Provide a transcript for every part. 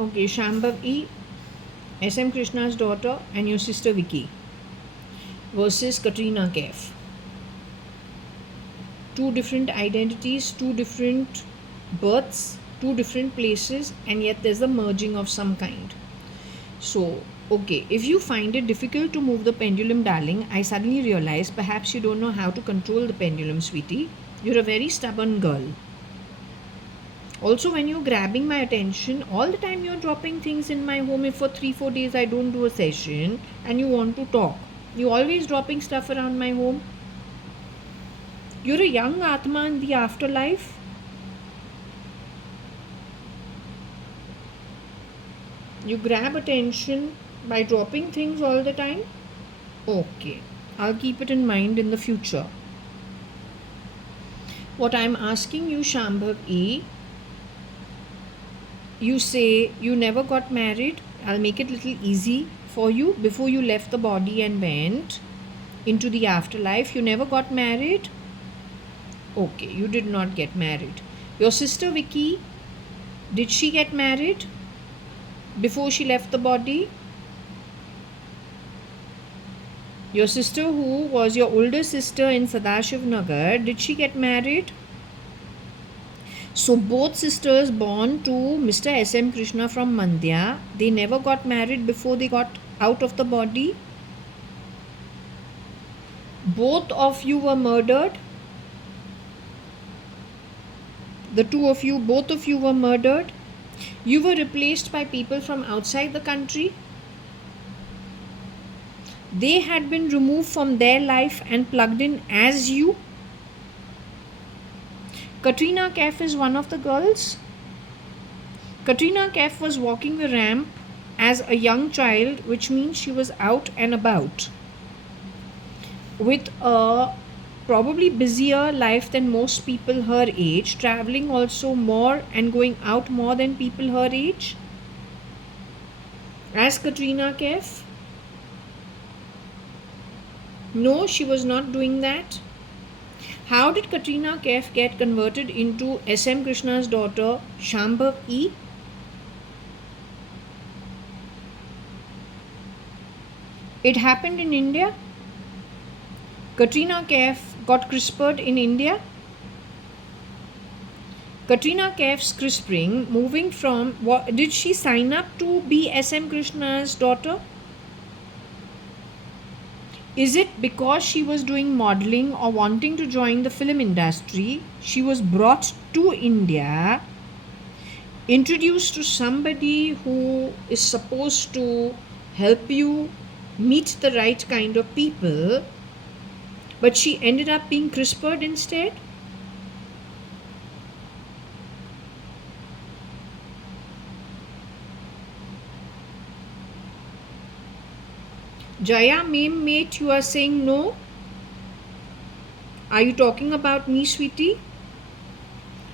Okay, Shambhavi, SM Krishna's daughter, and your sister Vicky versus Katrina Kaif. Two different identities, two different births, two different places, and yet there's a merging of some kind. So, okay, if you find it difficult to move the pendulum, darling, I suddenly realize perhaps you don't know how to control the pendulum, sweetie. You're a very stubborn girl. Also, when you're grabbing my attention, all the time you're dropping things in my home. If for 3-4 days I don't do a session and you want to talk, you're always dropping stuff around my home. You're a young Atma in the afterlife. You grab attention by dropping things all the time. Okay, I'll keep it in mind in the future. What I'm asking you, Shambhavi, you say you never got married. I'll make it a little easy for you. Before you left the body and went into the afterlife, you never got married. Okay, you did not get married. Your sister Vicky, did she get married before she left the body? Your sister, who was your older sister in Sadashiv Nagar, did she get married? So both sisters born to Mr. SM Krishna from Mandya, they never got married before they got out of the body. Both of you were murdered. The two of you, both of you were murdered. You were replaced by people from outside the country. They had been removed from their life and plugged in as you. Katrina Kaif is one of the girls. Katrina Kaif was walking the ramp as a young child, which means she was out and about with a probably busier life than most people her age, traveling also more and going out more than people her age. As Katrina Kaif? No, she was not doing that. How did Katrina Kaif get converted into SM Krishna's daughter, Shambhavi? It happened in India. Katrina Kaif got CRISPRed in India. Katrina Kaif's CRISPRing, moving from, did she sign up to be SM Krishna's daughter? Is it because she was doing modeling or wanting to join the film industry, she was brought to India, introduced to somebody who is supposed to help you meet the right kind of people, but she ended up being CRISPRed instead? Jaya, meme mate, you are saying no? Are you talking about me, sweetie?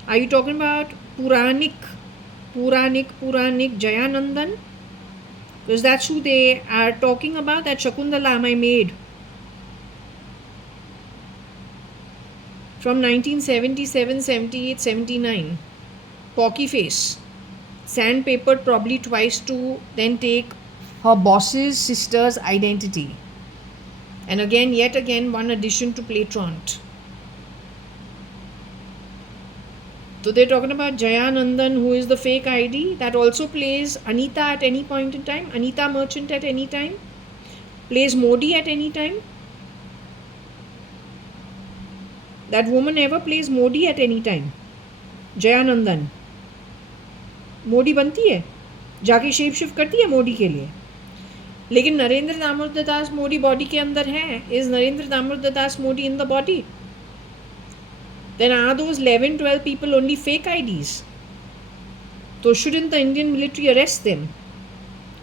Are you talking about Puranik, Jayanandan? Because that's who they are talking about, that Shakundala, my maid. From 1977, 78, 79. Pocky face. Sandpapered probably twice to then take her boss's sister's identity. And again, yet again, one addition to Platront. So they're talking about Jayanandan, who is the fake ID, that also plays Anita at any point in time, Anita Merchant at any time, plays Modi at any time. That woman ever plays Modi at any time. Jayanandan. Modi बनती है, जाके shape shift करती है मोदी के लिए. लेकिन Narendra Damodar Das Modi body के अंदर है. Is Narendra Damodar Das Modi in the body? Then are those 11-12 people only fake IDs? So shouldn't the Indian military arrest them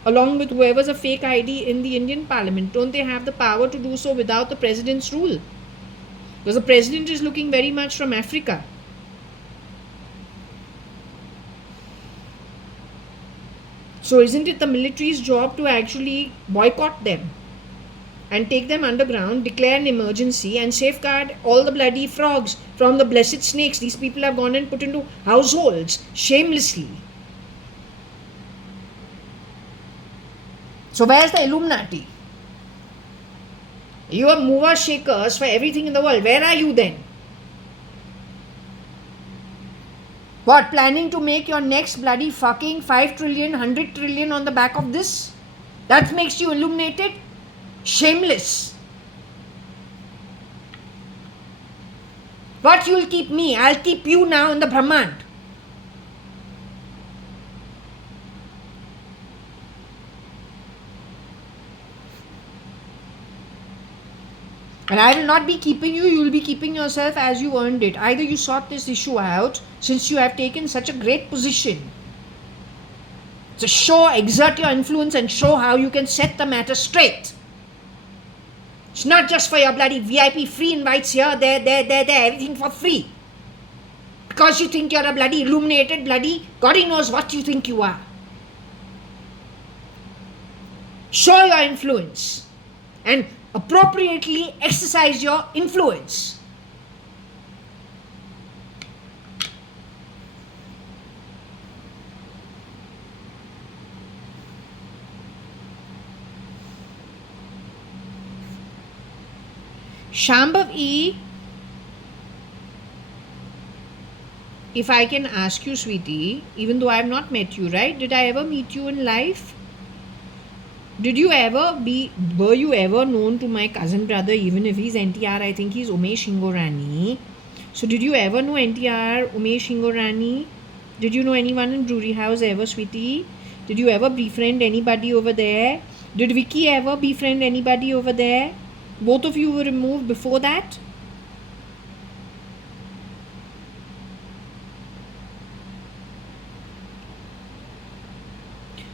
along with whoever's a fake ID in the Indian parliament? Don't they have the power to do so without the president's rule? Because the president is looking very much from Africa. So isn't it the military's job to actually boycott them and take them underground, declare an emergency and safeguard all the bloody frogs from the blessed snakes these people have gone and put into households shamelessly? So where's the Illuminati? You are movers, shakers for everything in the world. Where are you then? What, planning to make your next bloody fucking 5 trillion, 100 trillion on the back of this? That makes you illuminated? Shameless. What, you'll keep me? I'll keep you now in the Brahman. And I will not be keeping you, you will be keeping yourself as you earned it. Either you sort this issue out, since you have taken such a great position. So show, exert your influence and show how you can set the matter straight. It's not just for your bloody VIP free invites here, there, everything for free. Because you think you're a bloody illuminated, bloody, God knows what you think you are. Show your influence and appropriately exercise your influence. Shambhav E, if I can ask you, sweetie, even though I have not met you, right? Did I ever meet you in life? Were you ever known to my cousin brother, even if he's NTR, I think he's Umesh Hingorani. So did you ever know NTR, Umesh Hingorani? Did you know anyone in Brewery House ever, sweetie? Did you ever befriend anybody over there? Did Vicky ever befriend anybody over there? Both of you were removed before that?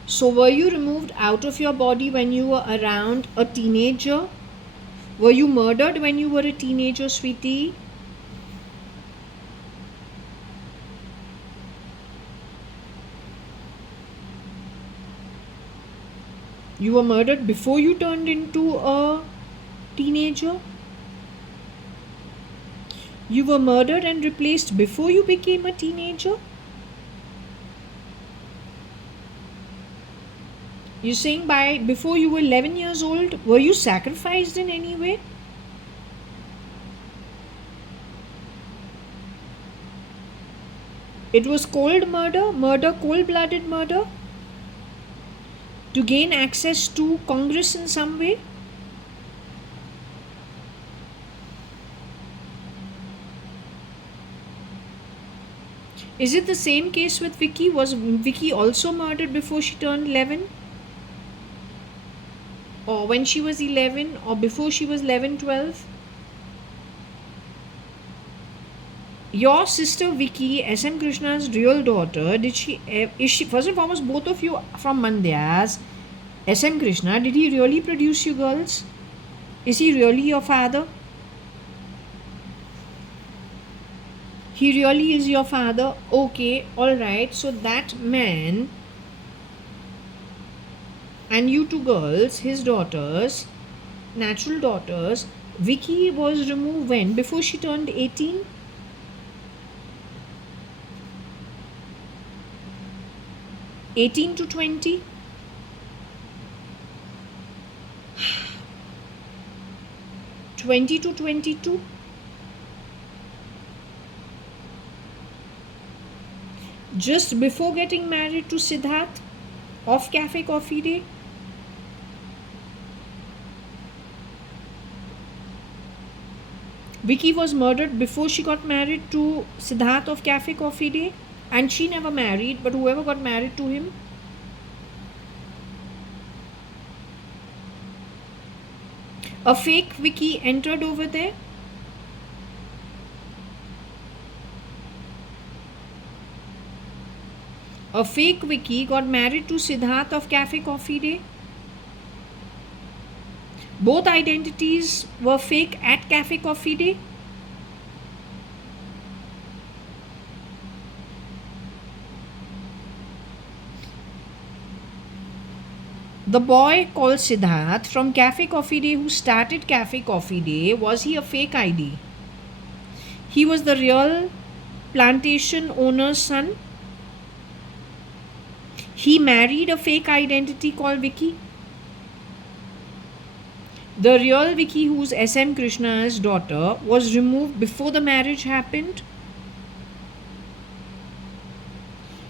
So were you removed out of your body when you were around a teenager? Were you murdered when you were a teenager, sweetie? You were murdered before you turned into a teenager? You were murdered and replaced before you became a teenager? You're saying before you were 11 years old, were you sacrificed in any way? It was cold murder, cold-blooded murder? To gain access to Congress in some way? Is it the same case with Vicky? Was Vicky also murdered before she turned 11? Or when she was 11, or before she was 11, 12? Your sister Vicky, SM Krishna's real daughter, is she, first and foremost, both of you from Mandyas, SM Krishna, did he really produce you girls? Is he really your father? He really is your father? Okay, alright. So that man and you two girls, his daughters, natural daughters, Vicky was removed when? Before she turned 18? (18 to 20? (20 to 22? Just before getting married to Siddharth of Cafe Coffee Day? Vicky was murdered before she got married to Siddharth of Cafe Coffee Day, and she never married, but whoever got married to him. A fake Vicky entered over there. A fake Vicky got married to Siddharth of Cafe Coffee Day. Both identities were fake at Cafe Coffee Day. The boy called Siddharth from Cafe Coffee Day who started Cafe Coffee Day, was he a fake ID? He was the real plantation owner's son. He married a fake identity called Vicky. The real Vicky, who's SM Krishna's daughter, was removed before the marriage happened.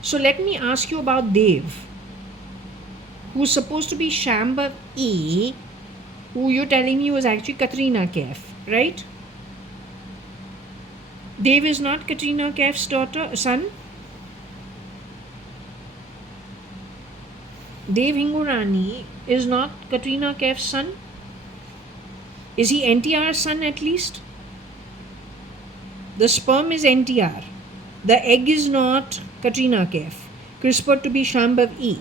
So let me ask you about Dev, who's supposed to be Shambhav E, who you're telling me was actually Katrina Kaif, right? Dev is not Katrina Kaif's son. Dev Hingorani is not Katrina Kaif's son. Is he NTR's son at least? The sperm is NTR. The egg is not Katrina Kaif, CRISPR to be Shambhav E.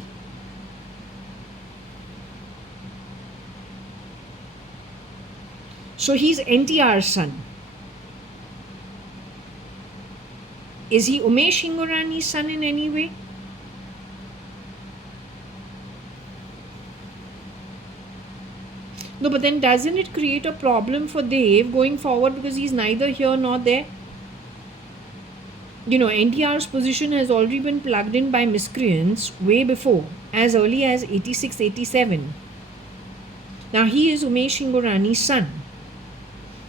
So he's NTR's son. Is he Umesh Hingorani's son in any way? No, but then doesn't it create a problem for Dev going forward because he's neither here nor there? You know, NTR's position has already been plugged in by miscreants way before, as early as 86, 87. Now he is Umesh Hingorani's son.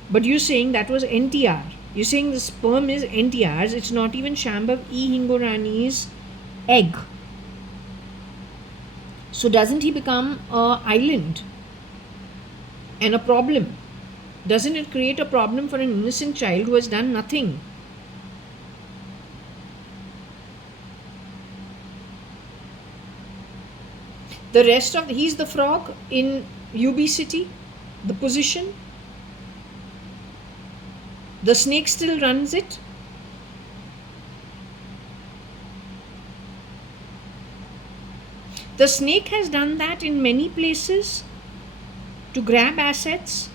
But you're saying that was NTR. You're saying the sperm is NTR's. It's not even Shambhav E. Hingorani's egg. So doesn't he become an island and a problem? Doesn't it create a problem for an innocent child who has done nothing? The rest of he's the frog in UB City, the position. The snake still runs it. The snake has done that in many places to grab assets.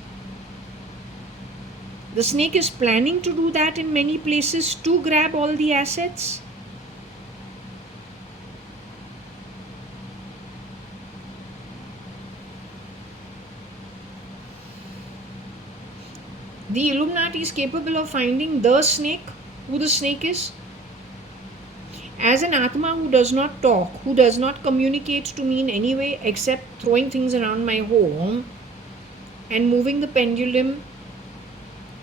The snake is planning to do that in many places to grab all the assets. The Illuminati is capable of finding the snake, who the snake is. As an Atma who does not talk, who does not communicate to me in any way except throwing things around my home and moving the pendulum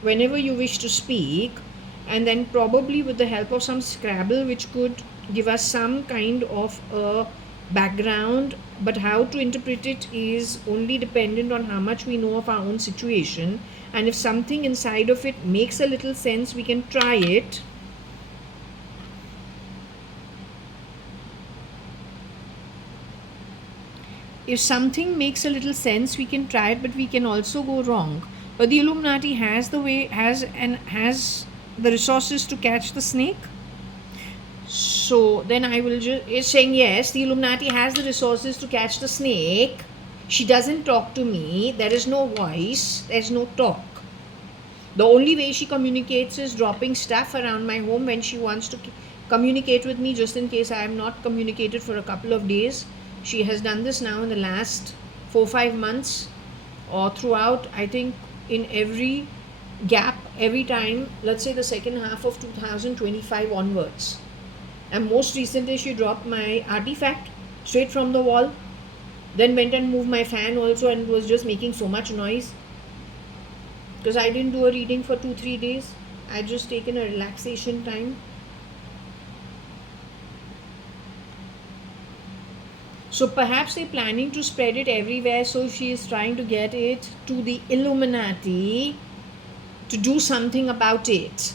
whenever you wish to speak, and then probably with the help of some Scrabble which could give us some kind of a background, but how to interpret it is only dependent on how much we know of our own situation. And if something inside of it makes a little sense, we can try it. If something makes a little sense, we can try it, but we can also go wrong. But the Illuminati has the resources to catch the snake. So then I will just is saying yes, the Illuminati has the resources to catch the snake. She doesn't talk to me. There is no voice. There's no talk. The only way she communicates is dropping stuff around my home when she wants to communicate with me, just in case I have not communicated for a couple of days. She has done this now in the last 4-5 months, or throughout, I think, in every gap, every time, let's say the second half of 2025 onwards. And most recently, she dropped my artifact straight from the wall, then went and moved my fan also, and was just making so much noise because I didn't do a reading for 2-3 days. I just taken a relaxation time. So perhaps they're planning to spread it everywhere, so she is trying to get it to the Illuminati to do something about it.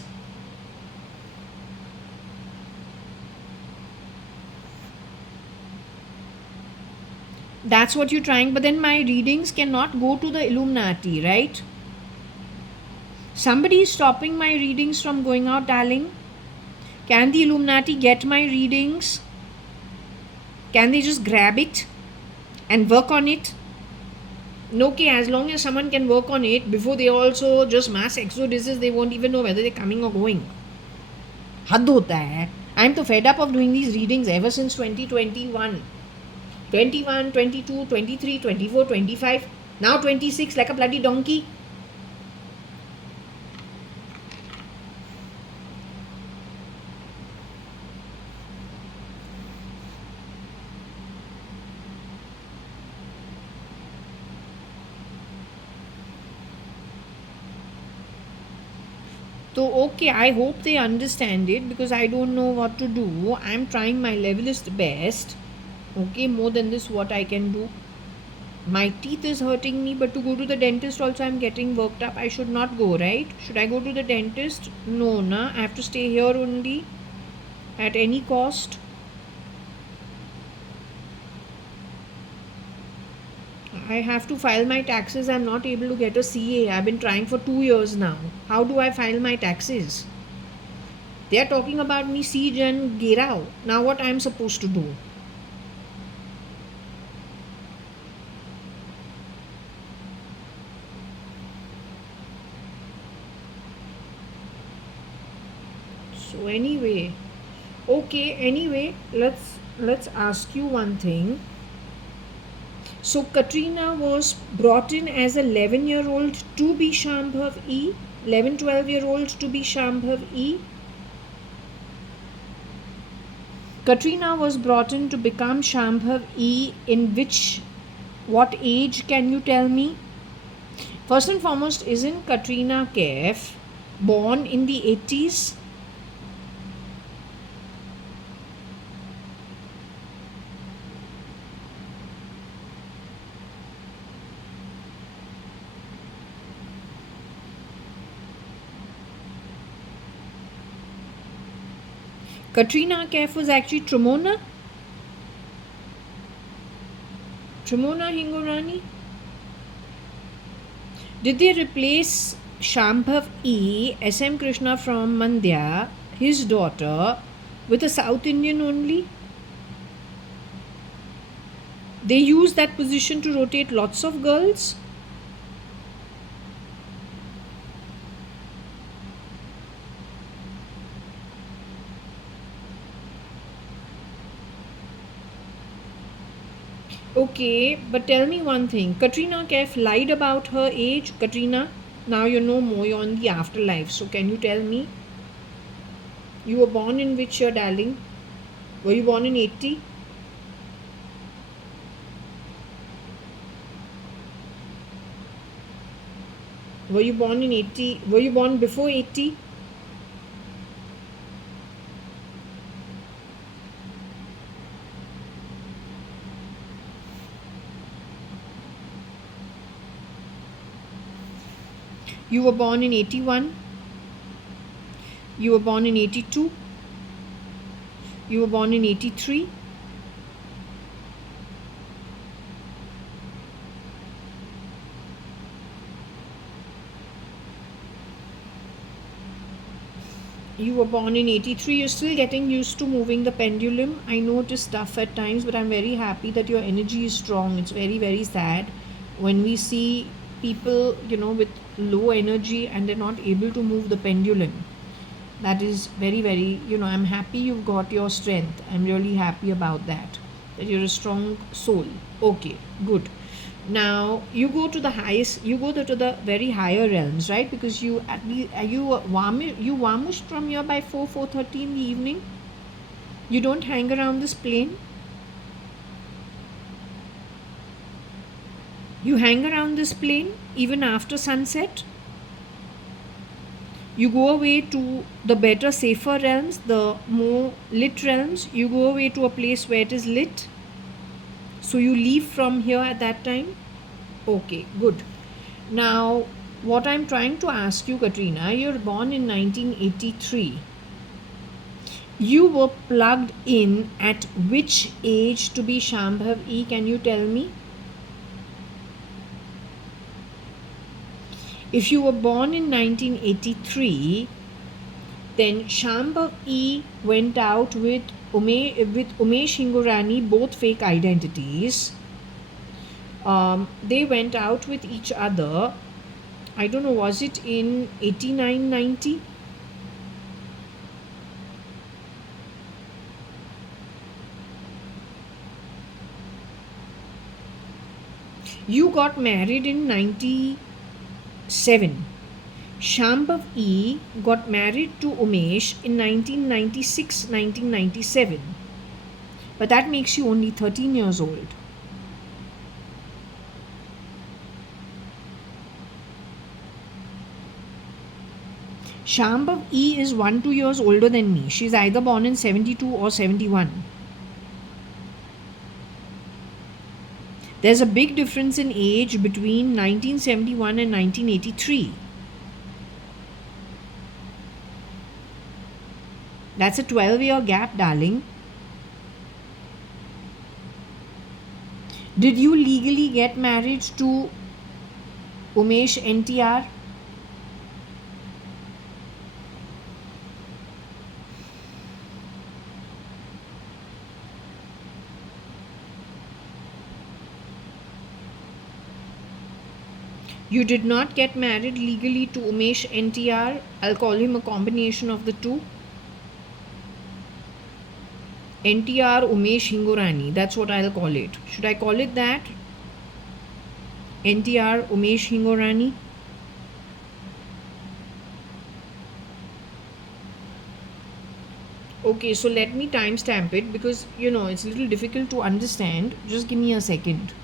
That's what you're trying, but then my readings cannot go to the Illuminati, right? Somebody is stopping my readings from going out, darling. Can the Illuminati get my readings? Can they just grab it and work on it? No, okay, as long as someone can work on it before they also just mass exoduses, they won't even know whether they're coming or going. Hadd hota hai. I'm so fed up of doing these readings ever since 2021. 21, 22, 23, 24, 25, now 26, like a bloody donkey. So, okay, I hope they understand it because I don't know what to do. I'm trying my level is the best. Okay, more than this, what I can do. My teeth is hurting me, but to go to the dentist also, I'm getting worked up. I should not go, right? Should I go to the dentist? No, na. I have to stay here only at any cost. I have to file my taxes. I'm not able to get a CA. I've been trying for 2 years now. How do I file my taxes? They are talking about me siege and Gerao. Now what I'm supposed to do? So anyway, okay. Anyway, let's ask you one thing. So Katrina was brought in as a 11-year-old to be Shambhav E. 11-12-year-old to be Shambhav E. Katrina was brought in to become Shambhav E in what age can you tell me? First and foremost, isn't Katrina Kaif born in the 80s? Katrina Kaif was actually Tremona Hingorani. Did they replace Shambhav E, SM Krishna from Mandya, his daughter, with a South Indian only? They use that position to rotate lots of girls? Okay, but tell me one thing. Katrina Kaif lied about her age. Katrina, now you know more on the afterlife. So can you tell me? You were born in which year, darling? Were you born in 80? Were you born in 80? Were you born before 80? You were born in 81. You were born in 82. You were born in 83. You were born in 83. You're still getting used to moving the pendulum. I know it is tough at times, but I'm very happy that your energy is strong. It's very, very sad when we see people, with low energy and they're not able to move the pendulum. That is very, very, I'm happy you've got your strength. I'm really happy about that you're a strong soul. Okay, good. Now you go to the highest, you go to the very higher realms, right? Because you at least you vamushed from here by 4:30 in the evening. You don't hang around this plane. You hang around this plane even after sunset. You go away to the better, safer realms, the more lit realms. You go away to a place where it is lit. So you leave from here at that time. Okay, good. Now, what I'm trying to ask you, Katrina, you're born in 1983. You were plugged in at which age to be Shambhav E? Can you tell me? If you were born in 1983, then Shambhav E went out with Umesh Hingorani, both fake identities. They went out with each other. I don't know, was it in 89, 90? You got married in 97. Shambhav E got married to Umesh in 1996, 1997. But that makes you only 13 years old. Shambhav E is 2 years older than me. She's either born in 72 or 71. There's a big difference in age between 1971 and 1983. That's a 12-year gap, darling. Did you legally get married to Umesh NTR? You did not get married legally to Umesh NTR. I'll call him a combination of the two. NTR Umesh Hingorani. That's what I'll call it. Should I call it that? NTR Umesh Hingorani. Okay, so let me timestamp it because it's a little difficult to understand. Just give me a second.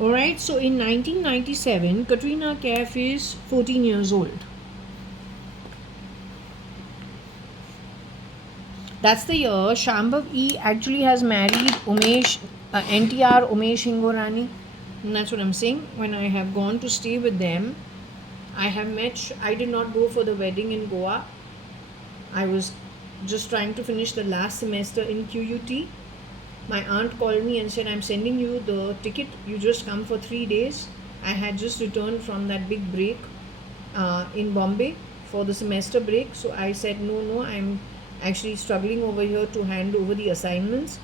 Alright, so in 1997, Katrina Kaif is 14 years old. That's the year Shambhav E actually has married NTR Umesh Hingorani. And that's what I'm saying. When I have gone to stay with them, I did not go for the wedding in Goa. I was just trying to finish the last semester in QUT. My aunt called me and said, I'm sending you the ticket. You just come for 3 days. I had just returned from that big break in Bombay for the semester break. So I said, no, I'm actually struggling over here to hand over the assignments.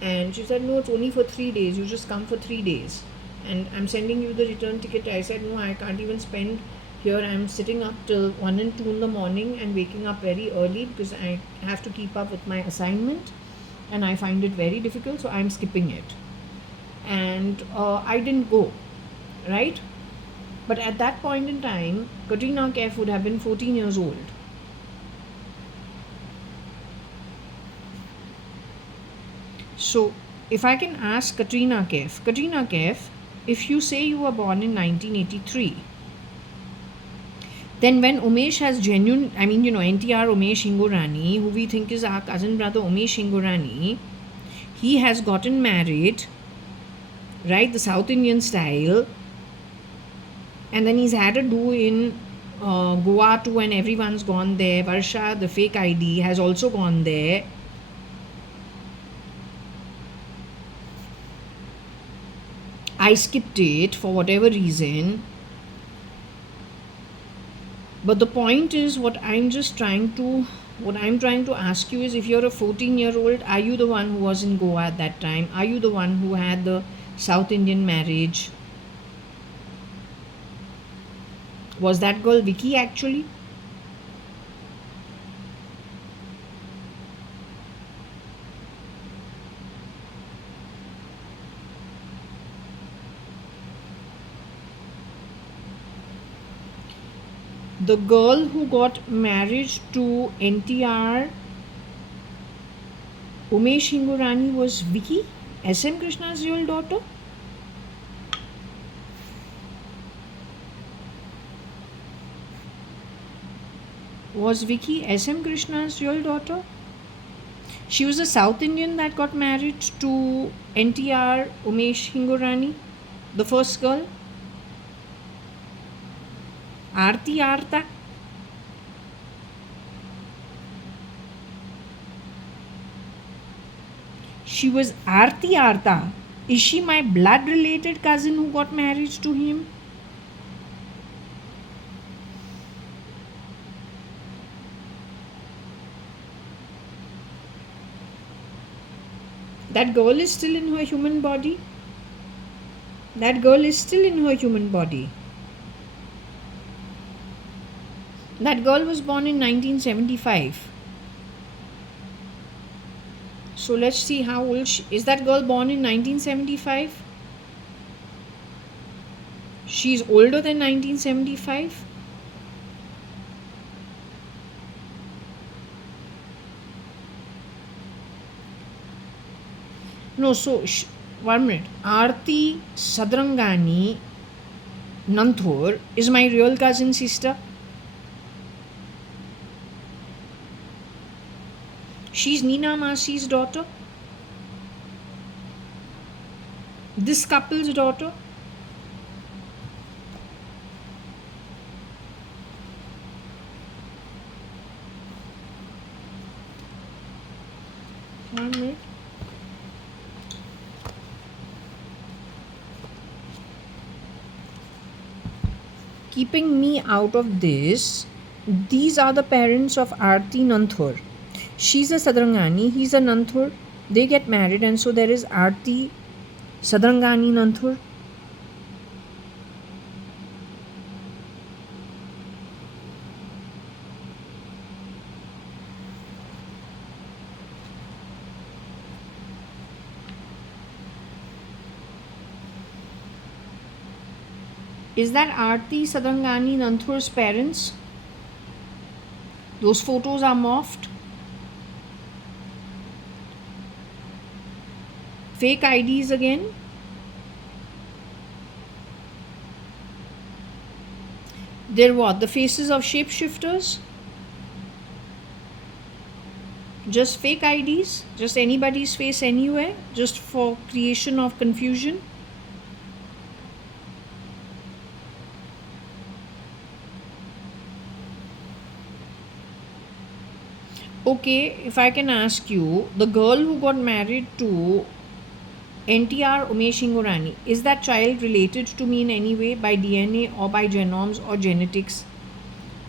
And she said, no, it's only for 3 days. You just come for 3 days. And I'm sending you the return ticket. I said, no, I can't even spend here. I'm sitting up till 1 and 2 in the morning and waking up very early because I have to keep up with my assignment. And I find it very difficult, so I'm skipping it. And I didn't go, right? But at that point in time, Katrina Kaif would have been 14 years old. So, if I can ask Katrina Kaif, if you say you were born in 1983, then when Umesh has NTR Umesh Hingorani, who we think is our cousin brother Umesh Hingorani, he has gotten married, right, the South Indian style, and then he's had a do in Goa too, and everyone's gone there. Varsha, the fake ID, has also gone there. I skipped it for whatever reason. But the point is, what I'm trying to ask you is, if you're a 14-year-old, are you the one who was in Goa at that time? Are you the one who had the South Indian marriage? Was that girl Vicky actually? The girl who got married to NTR Umesh Hingorani was Vicky, SM Krishna's real daughter? Was Vicky SM Krishna's real daughter? She was a South Indian that got married to NTR Umesh Hingorani, the first girl. Aarti Arta. She was Aarti Arta. Is she my blood related cousin who got married to him? That girl is still in her human body. That girl is still in her human body. That girl was born in 1975. So let's see how old she is. That girl born in 1975? She's older than 1975? No, so 1 minute. Aarti Sadrangani Nanthur is my real cousin sister. She's Nina Masi's daughter. This couple's daughter. One minute. Keeping me out of this, these are the parents of Aarti Nanthur. She's a Sadrangani, he's a Nanthur. They get married, and so there is Aarti Sadrangani Nanthur. Is that Aarti Sadrangani Nanthur's parents? Those photos are morphed. Fake IDs again. They're what? The faces of shapeshifters? Just fake IDs? Just anybody's face anywhere? Just for creation of confusion? Okay, if I can ask you, the girl who got married to NTR Umesh Hingorani, is that child related to me in any way by DNA or by genomes or genetics?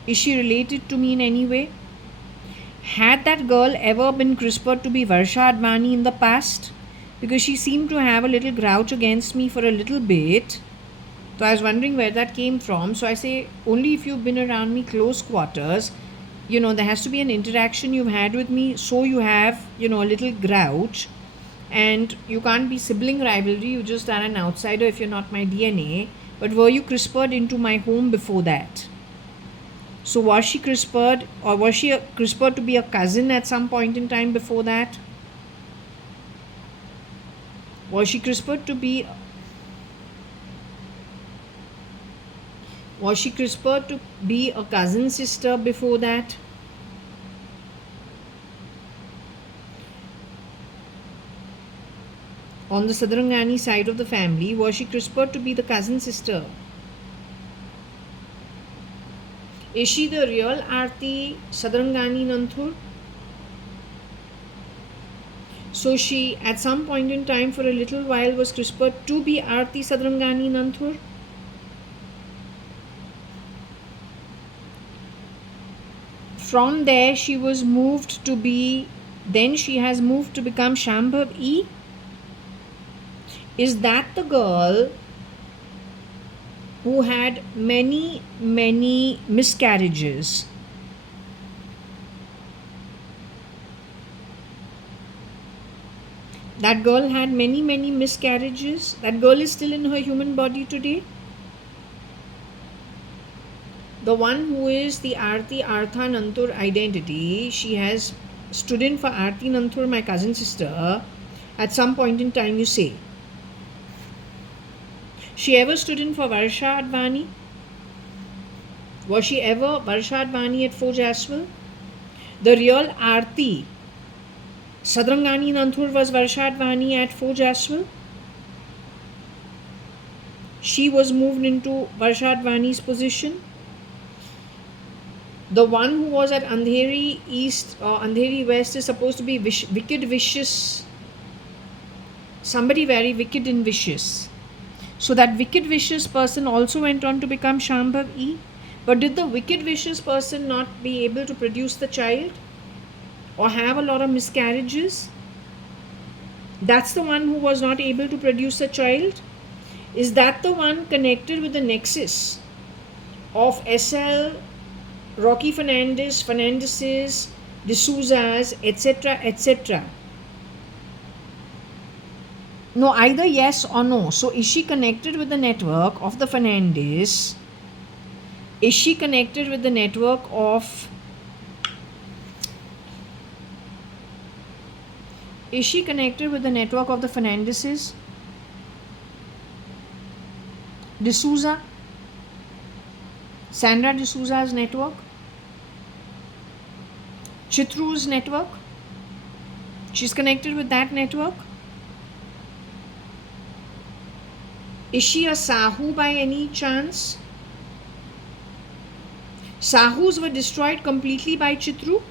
Is she related to me in any way? Had that girl ever been CRISPR'd to be JAYA.ADVANI in the past? Because she seemed to have a little grouch against me for a little bit. So I was wondering where that came from. So I say, only if you've been around me close quarters, there has to be an interaction you've had with me, so you have, a little grouch. And you can't be sibling rivalry, you just are an outsider if you're not my DNA. But were you CRISPR'd into my home before that? So was she CRISPR'd, or was she CRISPR'd to be a cousin at some point in time before that? Was she CRISPR'd to be a cousin sister before that? On the Sadrangani side of the family, was she CRISPR'd to be the cousin sister? Is she the real Aarti Sadrangani Nanthur? So she, at some point in time for a little while, was CRISPR'd to be Aarti Sadrangani Nanthur? From there she was moved to be, then she has moved to become Shambhav E. Is that the girl who had many miscarriages? That girl had many miscarriages. That girl is still in her human body today. The one who is the Aarti Artha Nanthur identity, she has stood in for Aarti Nanthur, my cousin sister. At some point in time, you say. She ever stood in for JAYA.ADVANI? Was she ever JAYA.ADVANI at Fort Jaswell? The real Aarti Sadrangani Nanthur was JAYA.ADVANI at Fort Jaswell. She was moved into JAYA.ADVANI's position. The one who was at Andheri East or Andheri West is supposed to be wicked, vicious, somebody very wicked and vicious. So that wicked, vicious person also went on to become Shambhav E. But did the wicked, vicious person not be able to produce the child or have a lot of miscarriages? That's the one who was not able to produce a child. Is that the one connected with the nexus of SL, Rocky Fernandez's, D'Souza's, etc., etc.? No, either yes or no. So is she connected with the network of the Fernandez? Is she connected with the network of... Is she connected with the network of the Fernandez's? D'Souza? Sandra D'Souza's network? Chitru's network? She's connected with that network? Is she a Sahu by any chance? Sahus were destroyed completely by Chitru.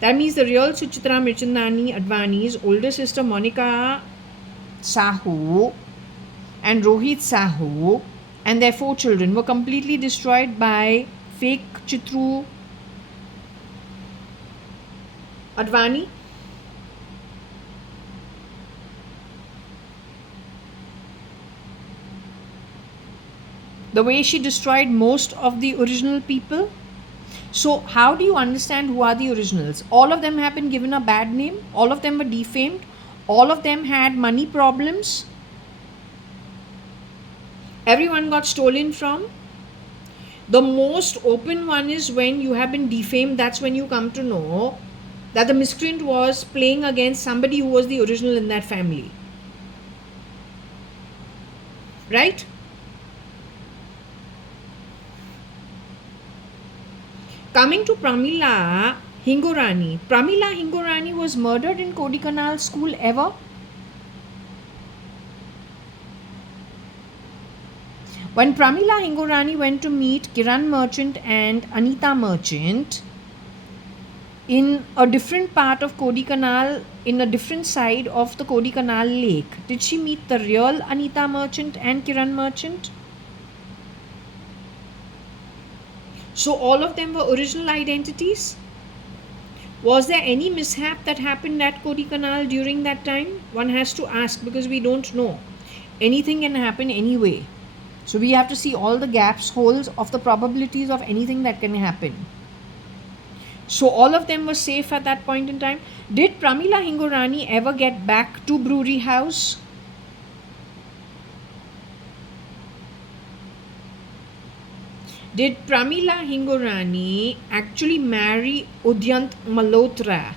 That means the real Suchitra Mirchandani Advani's older sister Monica Sahu and Rohit Sahu and their 4 children were completely destroyed by fake Chitru Advani. The way she destroyed most of the original people. So how do you understand who are the originals? All of them have been given a bad name. All of them were defamed. All of them had money problems. Everyone got stolen from. The most open one is when you have been defamed. That's when you come to know that the miscreant was playing against somebody who was the original in that family. Right? Coming to Pramila Hingorani. Pramila Hingorani was murdered in Kodikanal school ever? When Pramila Hingorani went to meet Kiran Merchant and Anita Merchant in a different part of Kodikanal, in a different side of the Kodikanal lake, did she meet the real Anita Merchant and Kiran Merchant? So all of them were original identities? Was there any mishap that happened at Kodikanal during that time? One has to ask because we don't know. Anything can happen anyway. So we have to see all the gaps, holes of the probabilities of anything that can happen. So all of them were safe at that point in time. Did Pramila Hingorani ever get back to Brewery House? Did Pramila Hingorani actually marry Udyant Malhotra?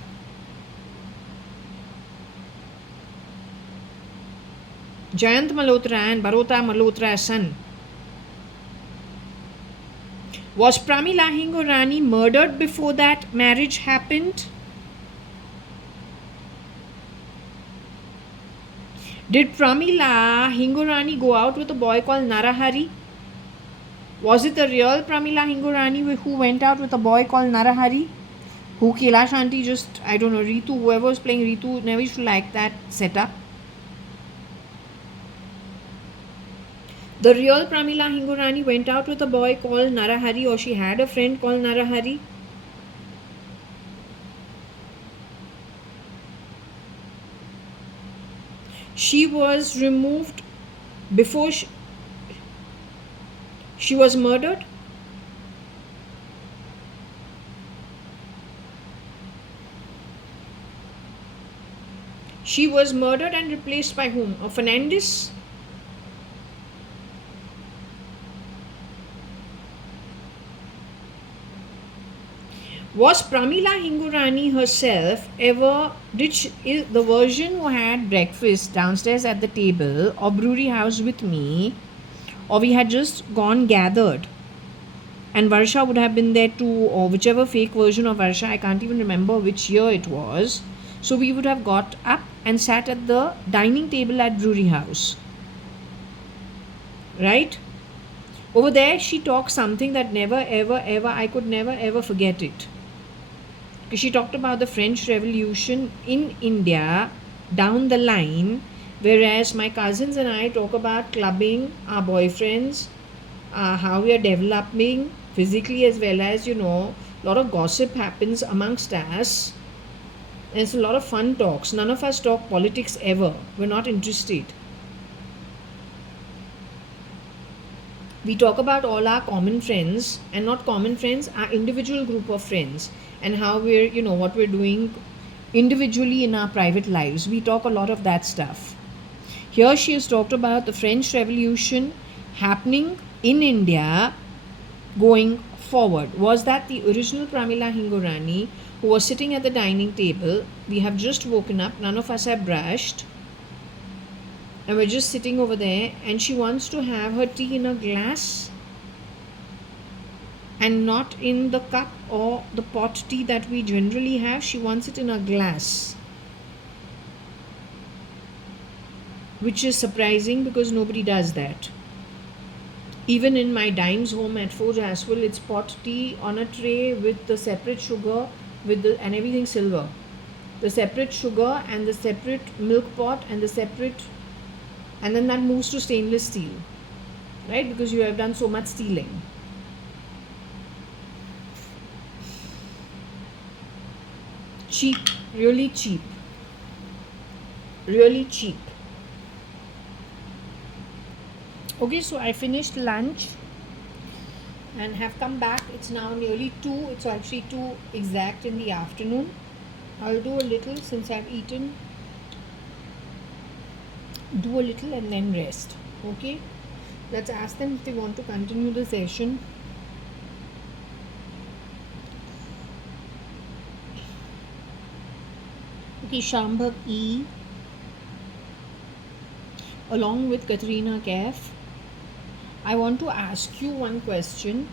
Jayant Malhotra and Barota Malhotra's son. Was Pramila Hingorani murdered before that marriage happened? Did Pramila Hingorani go out with a boy called Narahari? Was it the real Pramila Hingorani who went out with a boy called Narahari? Who Kailash Aunty just, I don't know, Ritu, whoever was playing Ritu never used to like that setup. The real Pramila Hingorani went out with a boy called Narahari, or she had a friend called Narahari. She was removed before she was murdered. She was murdered and replaced by whom? A Fernandez? Was Pramila Hingurani herself ever, is the version who had breakfast downstairs at the table or brewery house with me, or we had just gone gathered and Varsha would have been there too, or whichever fake version of Varsha, I can't even remember which year it was. So we would have got up and sat at the dining table at brewery house. Right? Over there, she talked something that never, ever, ever, I could never, ever forget it. Because she talked about the French Revolution in India down the line, whereas my cousins and I talk about clubbing, our boyfriends, how we are developing physically as well as, a lot of gossip happens amongst us. And it's a lot of fun talks. None of us talk politics ever. We're not interested. We talk about all our common friends, and not common friends, our individual group of friends, and how we're, what we're doing individually in our private lives. We talk a lot of that stuff. Here she has talked about the French Revolution happening in India going forward. Was that the original Pramila Hingorani who was sitting at the dining table? We have just woken up, none of us have brushed, and we're just sitting over there, and she wants to have her tea in a glass and not in the cup or the pot tea that we generally have. She wants it in a glass, which is surprising because nobody does that. Even in my Dimes home at Fort Aswell, it's pot tea on a tray with the separate sugar and everything silver. The separate sugar and the separate milk pot and the separate, and then that moves to stainless steel, right? Because you have done so much stealing. Cheap, really cheap. Really cheap. Okay, so I finished lunch and have come back. It's now nearly 2. It's actually 2 exact in the afternoon. I'll do a little since I've eaten. Do a little and then rest. Okay, let's ask them if they want to continue the session. Okay, Shambhak E, along with Katrina Kef, I want to ask you one question.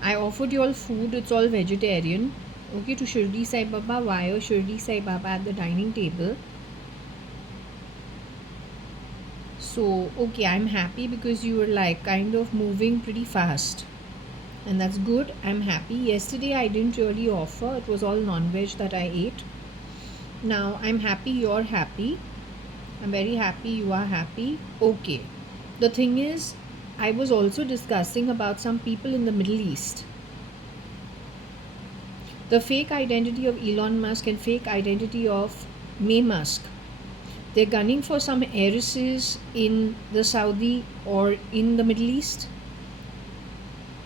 I offered you all food, it's all vegetarian. Okay, to Shirdi Sai Baba, via Shirdi Sai Baba at the dining table. So, okay, I'm happy because you were like kind of moving pretty fast. And that's good. I'm happy. Yesterday I didn't really offer. It was all non-veg that I ate. Now I'm happy you're happy. I'm very happy you are happy. Okay. The thing is, I was also discussing about some people in the Middle East. The fake identity of Elon Musk and fake identity of May Musk. They're gunning for some heiresses in the Saudi or in the Middle East.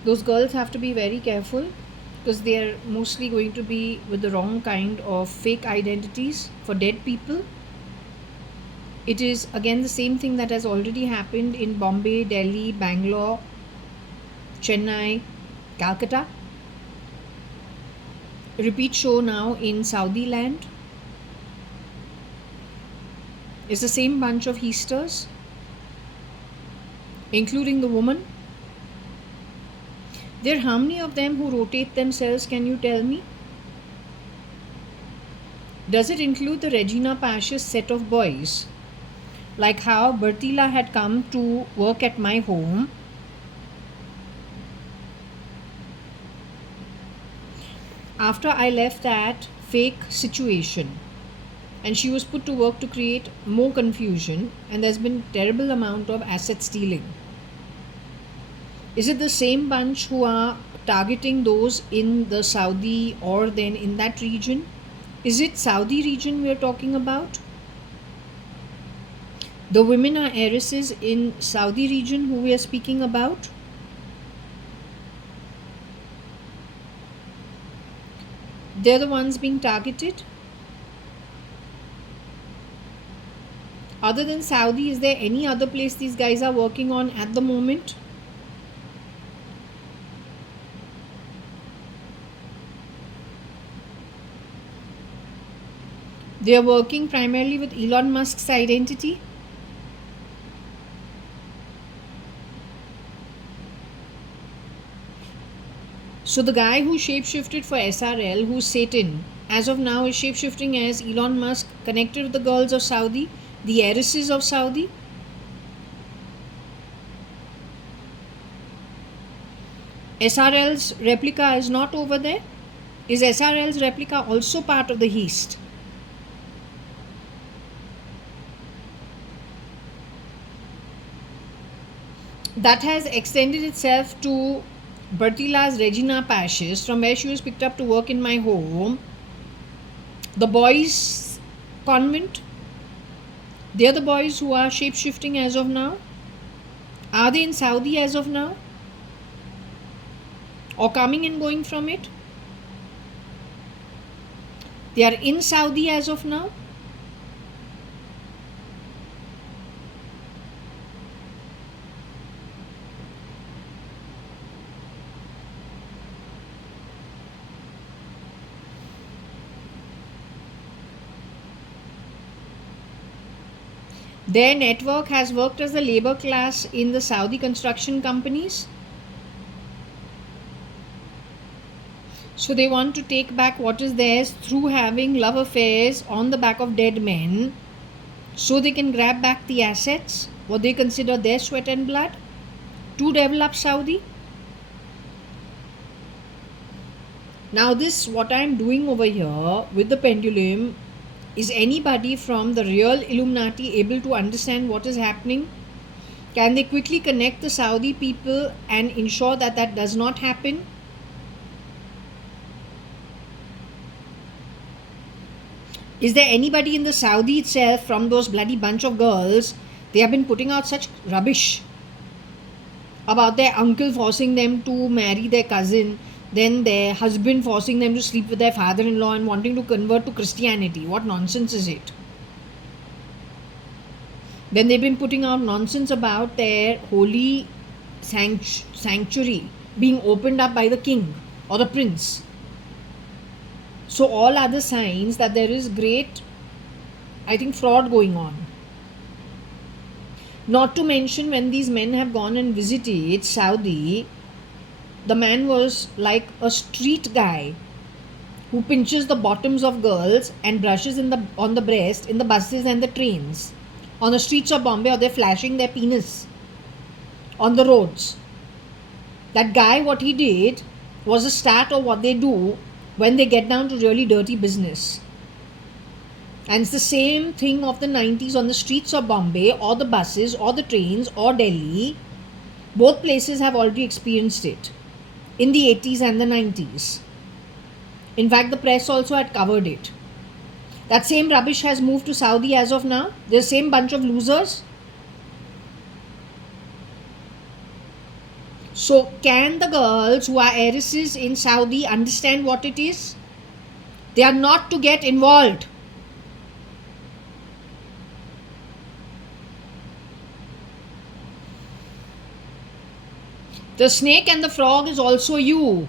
Those girls have to be very careful because they're mostly going to be with the wrong kind of fake identities for dead people. It is again the same thing that has already happened in Bombay, Delhi, Bangalore, Chennai, Calcutta. Repeat show now in Saudi land. It's the same bunch of heisters, including the woman. There are how many of them who rotate themselves, can you tell me? Does it include the Regina Pasha's set of boys? Like how Bertila had come to work at my home. After I left that fake situation. And she was put to work to create more confusion, and there's been terrible amount of asset stealing. Is it the same bunch who are targeting those in the Saudi or then in that region? Is it Saudi region we are talking about? The women are heiresses in Saudi region who we are speaking about? They're the ones being targeted? Other than Saudi, is there any other place these guys are working on at the moment? They are working primarily with Elon Musk's identity. So the guy who shapeshifted for SRL, who's Satan, as of now is shapeshifting as Elon Musk, connected with the girls of Saudi, the heiresses of Saudi. SRL's replica is not over there. Is SRL's replica also part of the heist? That has extended itself to Bertila's Regina Pashis, from where she was picked up to work in my home. The boys' convent, they're the boys who are shape-shifting as of now. Are they in Saudi as of now? Or coming and going from it? They are in Saudi as of now. Their network has worked as the labor class in the Saudi construction companies. So they want to take back what is theirs through having love affairs on the back of dead men, so they can grab back the assets, what they consider their sweat and blood, to develop Saudi. Now this, what I am doing over here with the pendulum, is anybody from the real Illuminati able to understand what is happening? Can they quickly connect the Saudi people and ensure that that does not happen? Is there anybody in the Saudi itself from those bloody bunch of girls? They have been putting out such rubbish about their uncle forcing them to marry their cousin, then their husband forcing them to sleep with their father-in-law and wanting to convert to Christianity. What nonsense is it? Then they've been putting out nonsense about their holy sanctuary being opened up by the king or the prince. So all other signs that there is great, I think, fraud going on. Not to mention, when these men have gone and visited Saudi, the man was like a street guy who pinches the bottoms of girls and brushes on the breast in the buses and the trains on the streets of Bombay, or they're flashing their penis on the roads. That guy, what he did was a start of what they do when they get down to really dirty business. And it's the same thing of the 90s on the streets of Bombay, or the buses, or the trains, or Delhi. Both places have already experienced it in the 80s and the 90s. In fact, the press also had covered it. That same rubbish has moved to Saudi as of now. The same bunch of losers. So can the girls who are heiresses in Saudi understand what it is? They are not to get involved. The snake and the frog is also you.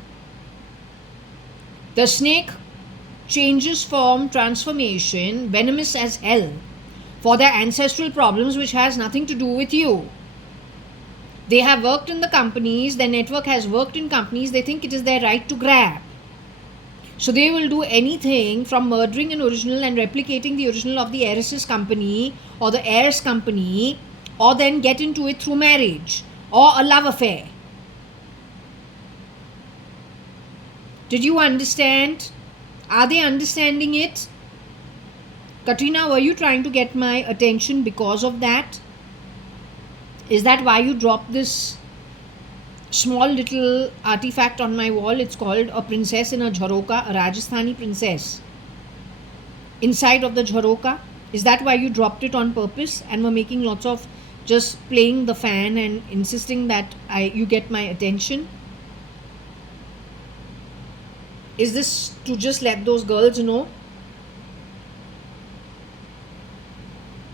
The snake changes form, transformation, venomous as hell, for their ancestral problems which has nothing to do with you. They have worked in the companies, their network has worked in companies, they think it is their right to grab. So they will do anything from murdering an original and replicating the original of the heiress's company or the heir's company, or then get into it through marriage or a love affair. Did you understand? Are they understanding it? Katrina, were you trying to get my attention because of that? Is that why you dropped this small little artifact on my wall? It's called a princess in a jharoka, a Rajasthani princess. Inside of the jharoka. Is that why you dropped it on purpose and were making lots of just playing the fan and insisting that you get my attention? Is this to just let those girls know?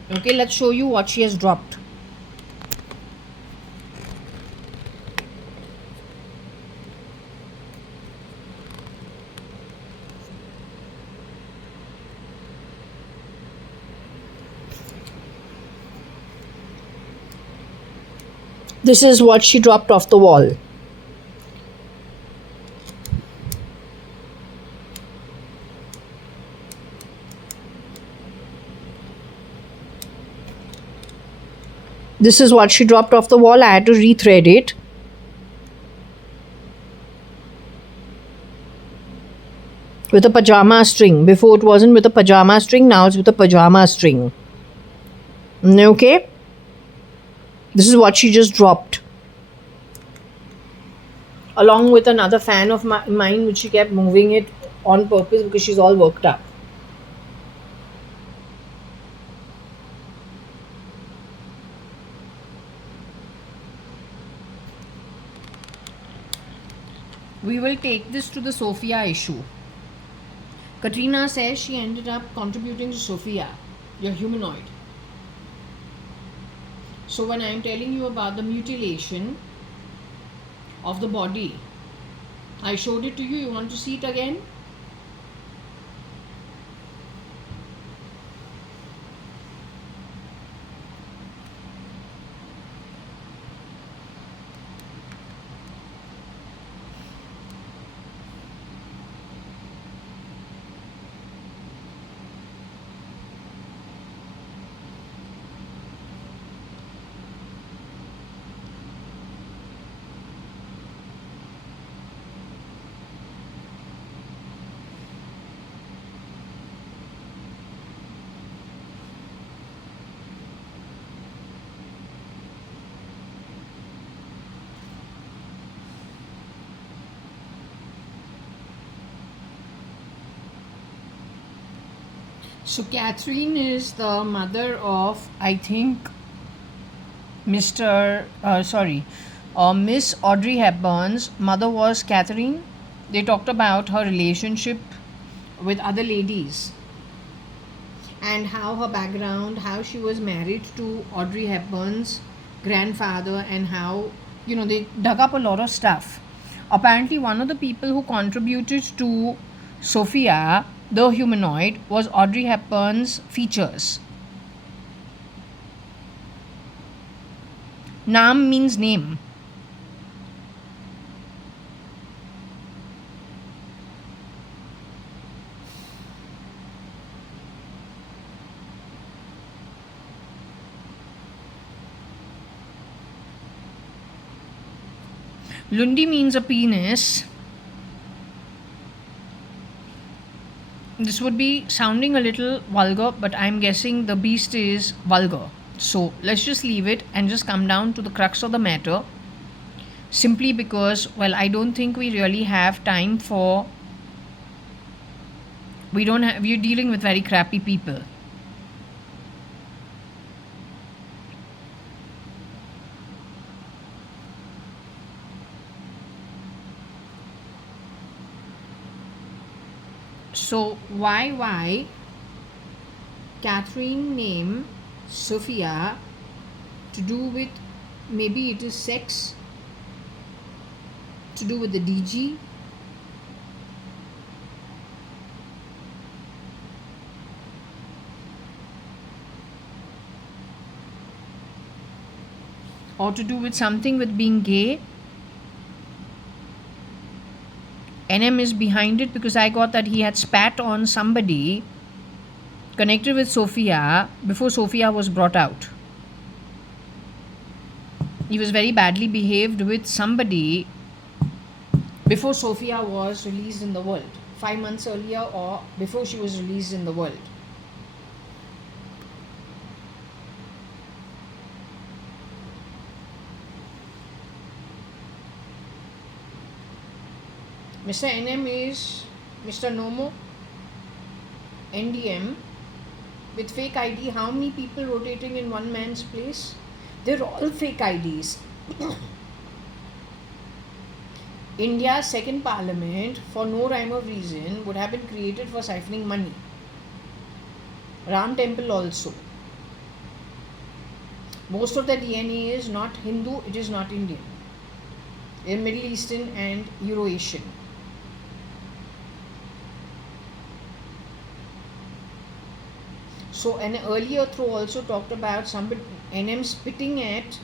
Okay, let's show you what she has dropped. This is what she dropped off the wall. This is what she dropped off the wall. I had to rethread it. With a pajama string. Before it wasn't with a pajama string, now it's with a pajama string. Okay? This is what she just dropped. Along with another fan of mine, which she kept moving it on purpose because she's all worked up. We will take this to the Sofia issue. Katrina says she ended up contributing to Sofia, your humanoid. So when I am telling you about the mutilation of the body, I showed it to you. You want to see it again? So Catherine is the mother of, I think, Miss Audrey Hepburn's mother was Catherine. They talked about her relationship with other ladies and how her background, how she was married to Audrey Hepburn's grandfather, and how, they dug up a lot of stuff. Apparently, one of the people who contributed to Sofia, the humanoid, was Audrey Hepburn's features. Naam means name. Lundi means a penis. This would be sounding a little vulgar, but I'm guessing the beast is vulgar. So let's just leave it and just come down to the crux of the matter. Simply because, I don't think we really have time for. We're dealing with very crappy people. So why Catherine name Sofia to do with, maybe it is sex, to do with the DG, or to do with something with being gay. NM is behind it because I got that he had spat on somebody connected with Sofia before Sofia was brought out. He was very badly behaved with somebody before Sofia was released in the world, 5 months earlier or before she was released in the world. Mr. NM is Mr. Nomo, NDM, with fake ID. How many people rotating in one man's place? They're all fake IDs. India's second parliament, for no rhyme or reason, would have been created for siphoning money. Ram temple also. Most of the DNA is not Hindu, it is not Indian. It's Middle Eastern and Euro-Asian. So an earlier throw also talked about somebody NM spitting at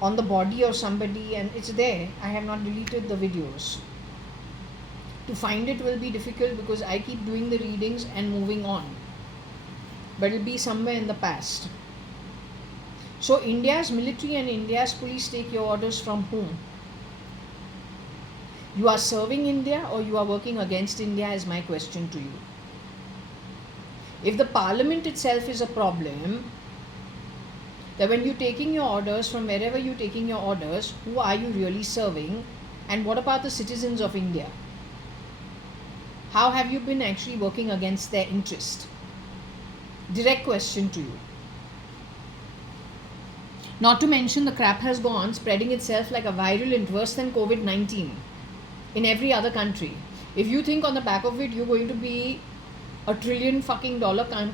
on the body of somebody, and it's there. I have not deleted the videos. To find it will be difficult because I keep doing the readings and moving on, but it'll be somewhere in the past. So India's military and India's police take your orders from whom? You are serving India or you are working against India is my question to you. If the parliament itself is a problem, then when you're taking your orders from wherever you're taking your orders, who are you really serving? And what about the citizens of India? How have you been actually working against their interest? Direct question to you. Not to mention the crap has gone spreading itself like a virulent, worse than COVID-19 in every other country. If you think on the back of it you're going to be a $1 trillion fucking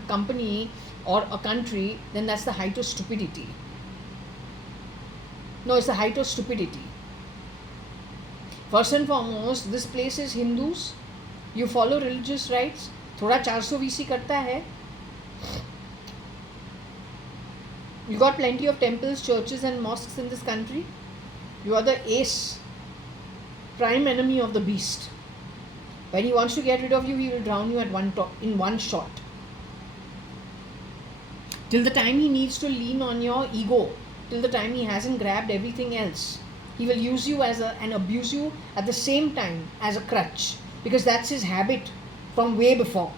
company or a country, then that's the height of stupidity. No, it's the height of stupidity. First and foremost, this place is Hindus. You follow religious rites. थोड़ा 420 करता है. You got plenty of temples, churches and mosques in this country. You are the ace, prime enemy of the beast. When he wants to get rid of you, he will drown you in one shot. Till the time he needs to lean on your ego, till the time he hasn't grabbed everything else, he will use you and abuse you at the same time as a crutch, because that's his habit from way before.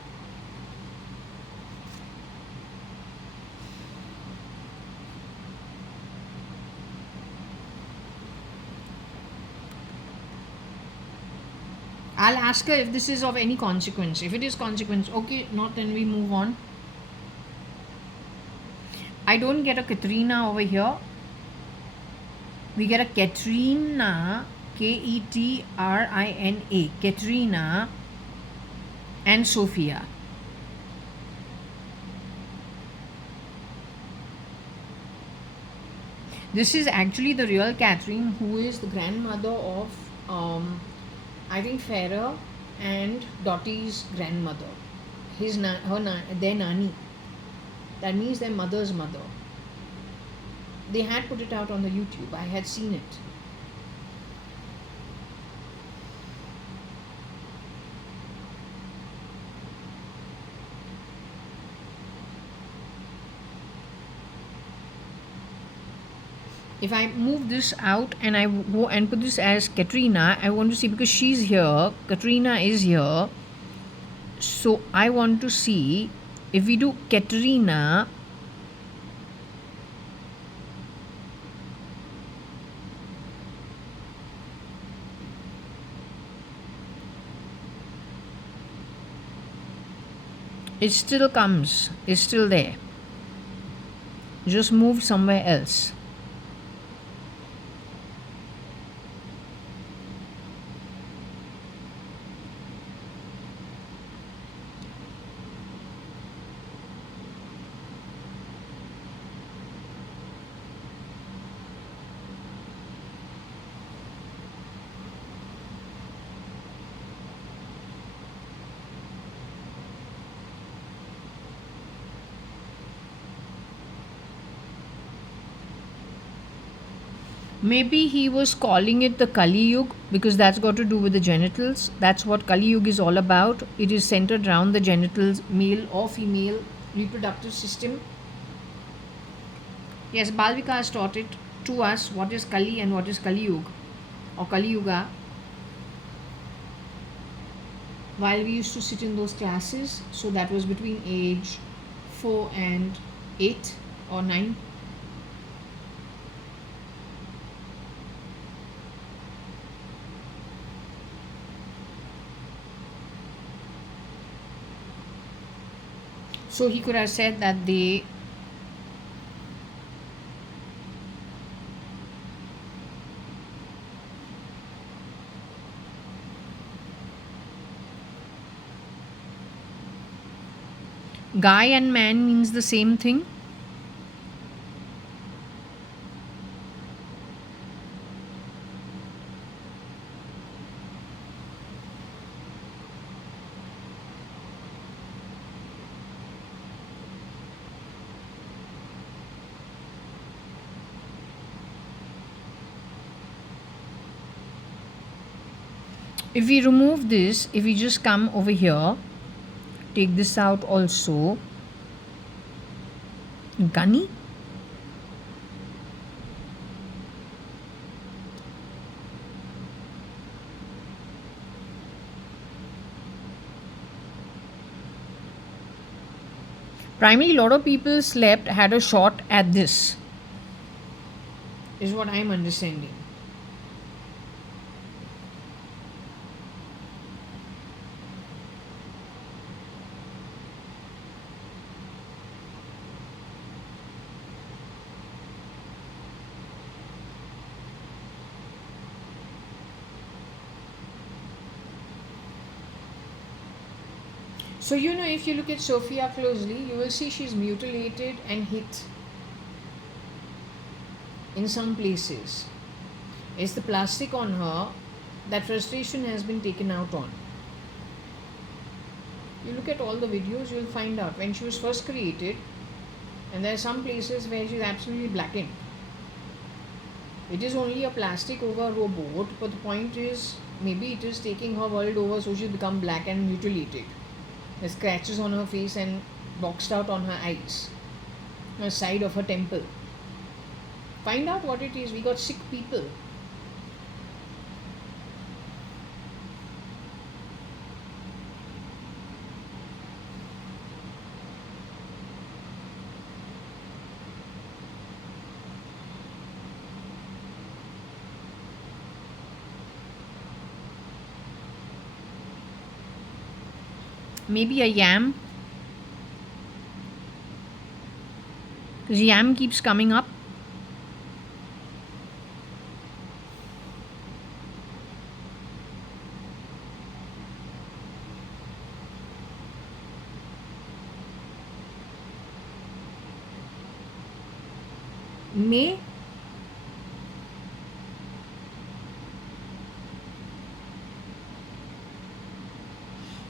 I'll ask her if this is of any consequence. If it is consequence, okay, not then we move on. I don't get a Katrina over here. We get a Katrina, Ketrina, Katrina and Sofia. This is actually the real Catherine, who is the grandmother of I think Farah and Dottie's grandmother. Their nani. That means their mother's mother. They had put it out on the YouTube. I had seen it. If I move this out and I go and put this as Katrina, I want to see, because she's here, Katrina is here. So I want to see if we do Katrina. It still comes, it's still there. Just moved somewhere else. Maybe he was calling it the Kali Yuga because that's got to do with the genitals. That's what Kali Yuga is all about. It is centered around the genitals, male or female reproductive system. Yes, Balvika has taught it to us what is Kali and what is Kali Yuga or Kali Yuga. While we used to sit in those classes, so that was between age 4 and 8 or 9. So he could have said that they guy and man means the same thing. If we remove this, if we just come over here, take this out also. Gunny? Primarily, a lot of people slept, had a shot at this, is what I'm understanding. So, if you look at Sofia closely, you will see she's mutilated and hit in some places. It's the plastic on her that frustration has been taken out on. You look at all the videos, you'll find out when she was first created, and there are some places where she's absolutely blackened. It is only a plastic over a robot, but the point is, maybe it is taking her world over, so she's become black and mutilated. There's scratches on her face and boxed out on her eyes, the side of her temple. Find out what it is. We got sick people. Maybe a yam, because yam keeps coming up. May.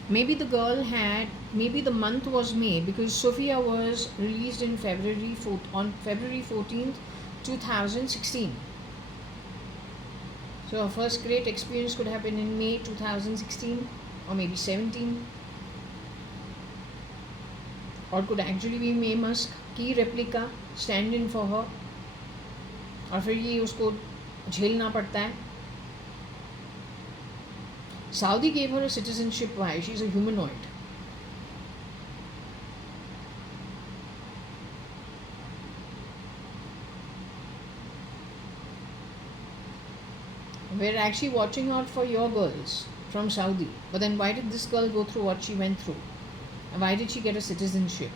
Maybe the girl had, maybe the month was May, because Sofia was released in on February 14th, 2016. So her first great experience could happen in May 2016 or maybe 17. Or it could actually be May Musk की replica stand in for her, और फिर ये उसको झेलना पड़ता है. Saudi gave her a citizenship. Why? She's a humanoid. We're actually watching out for your girls from Saudi. But then why did this girl go through what she went through? And why did she get a citizenship?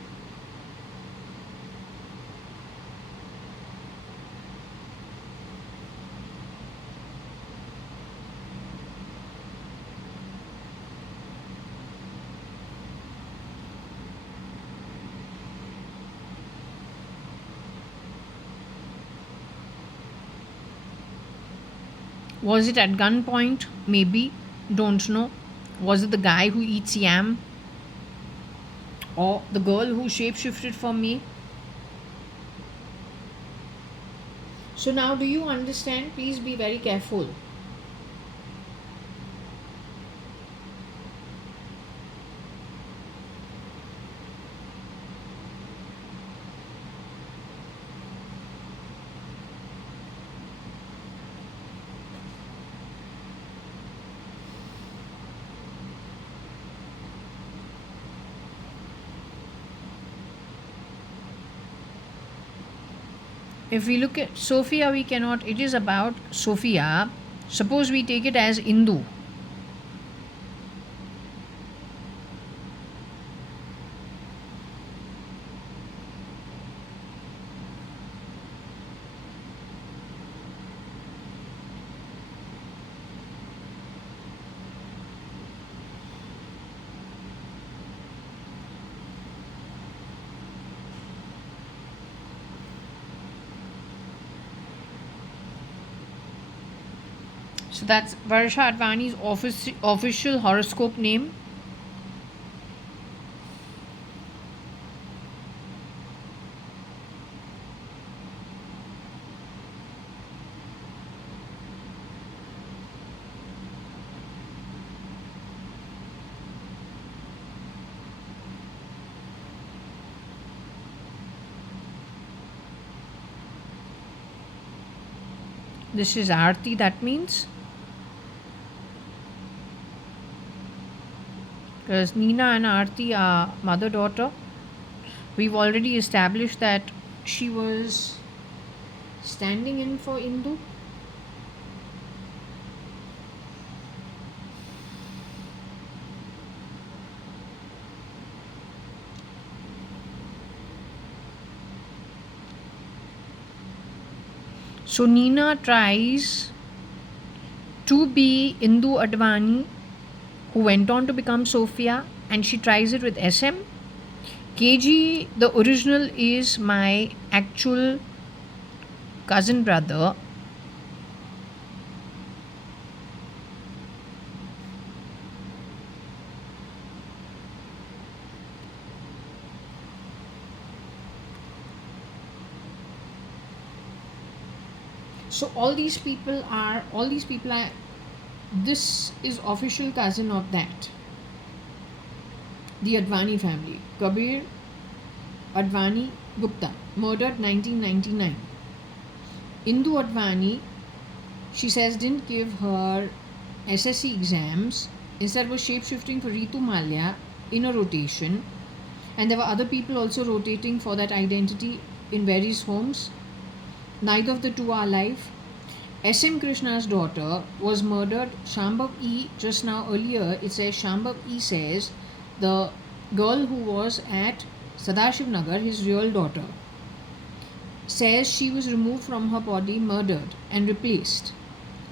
Was it at gunpoint? Maybe. Don't know. Was it the guy who eats yam? Or the girl who shapeshifted for me? So now do you understand? Please be very careful. If we look at Sofia, we cannot, it is about Sofia. Suppose we take it as Hindu. So that's JAYA.ADVANI's official horoscope name. This is Aarti, that means. Because Nina and Aarti are mother daughter. We've already established that she was standing in for Indu. So Nina tries to be Indu-ADVANI, who went on to become Sofia, and she tries it with SM. KG, the original, is my actual cousin brother. So all these people are, this is official cousin of that. The Advani family. Kabir Advani Gupta, murdered 1999. Indu Advani, she says, didn't give her SSC exams. Instead was shape-shifting for Ritu Malia in a rotation. And there were other people also rotating for that identity in various homes. Neither of the two are alive. S.M. Krishna's daughter was murdered. Shambhav E, just now earlier, it says Shambhav E says the girl who was at Sadashiv Nagar, his real daughter, says she was removed from her body, murdered, and replaced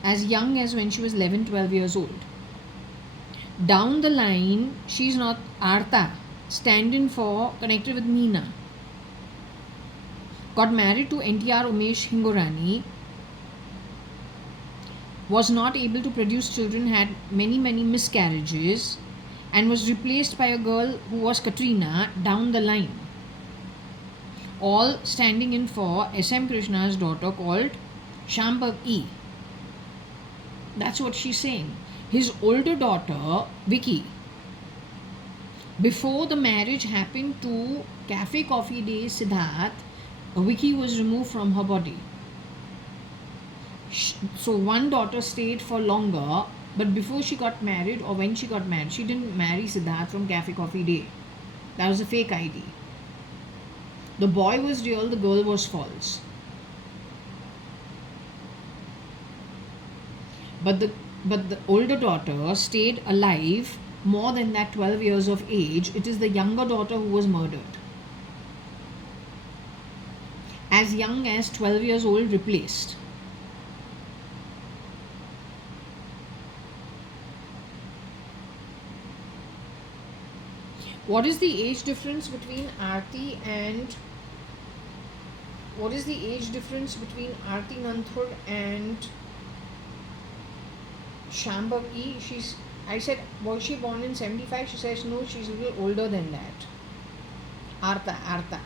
as young as when she was 11-12 years old. Down the line, she's not Arta, stand-in for, connected with Nina. Got married to NTR Umesh Hingorani, was not able to produce children, had many miscarriages, and was replaced by a girl who was Katrina down the line. All standing in for S.M. Krishna's daughter called Shambhav E. That's what she's saying. His older daughter, Vicky, before the marriage happened to Cafe Coffee Day Siddharth, Vicky was removed from her body. So one daughter stayed for longer, but before she got married or when she got married, she didn't marry Siddharth from Cafe Coffee Day. That was a fake ID. The boy was real, the girl was false. But the older daughter stayed alive more than that 12 years of age. It is the younger daughter who was murdered. As young as 12 years old, replaced. What is the age difference between Aarti and Nanthur and Shambhav E? I said, was she born in 75? She says no, she's a little older than that. Arta.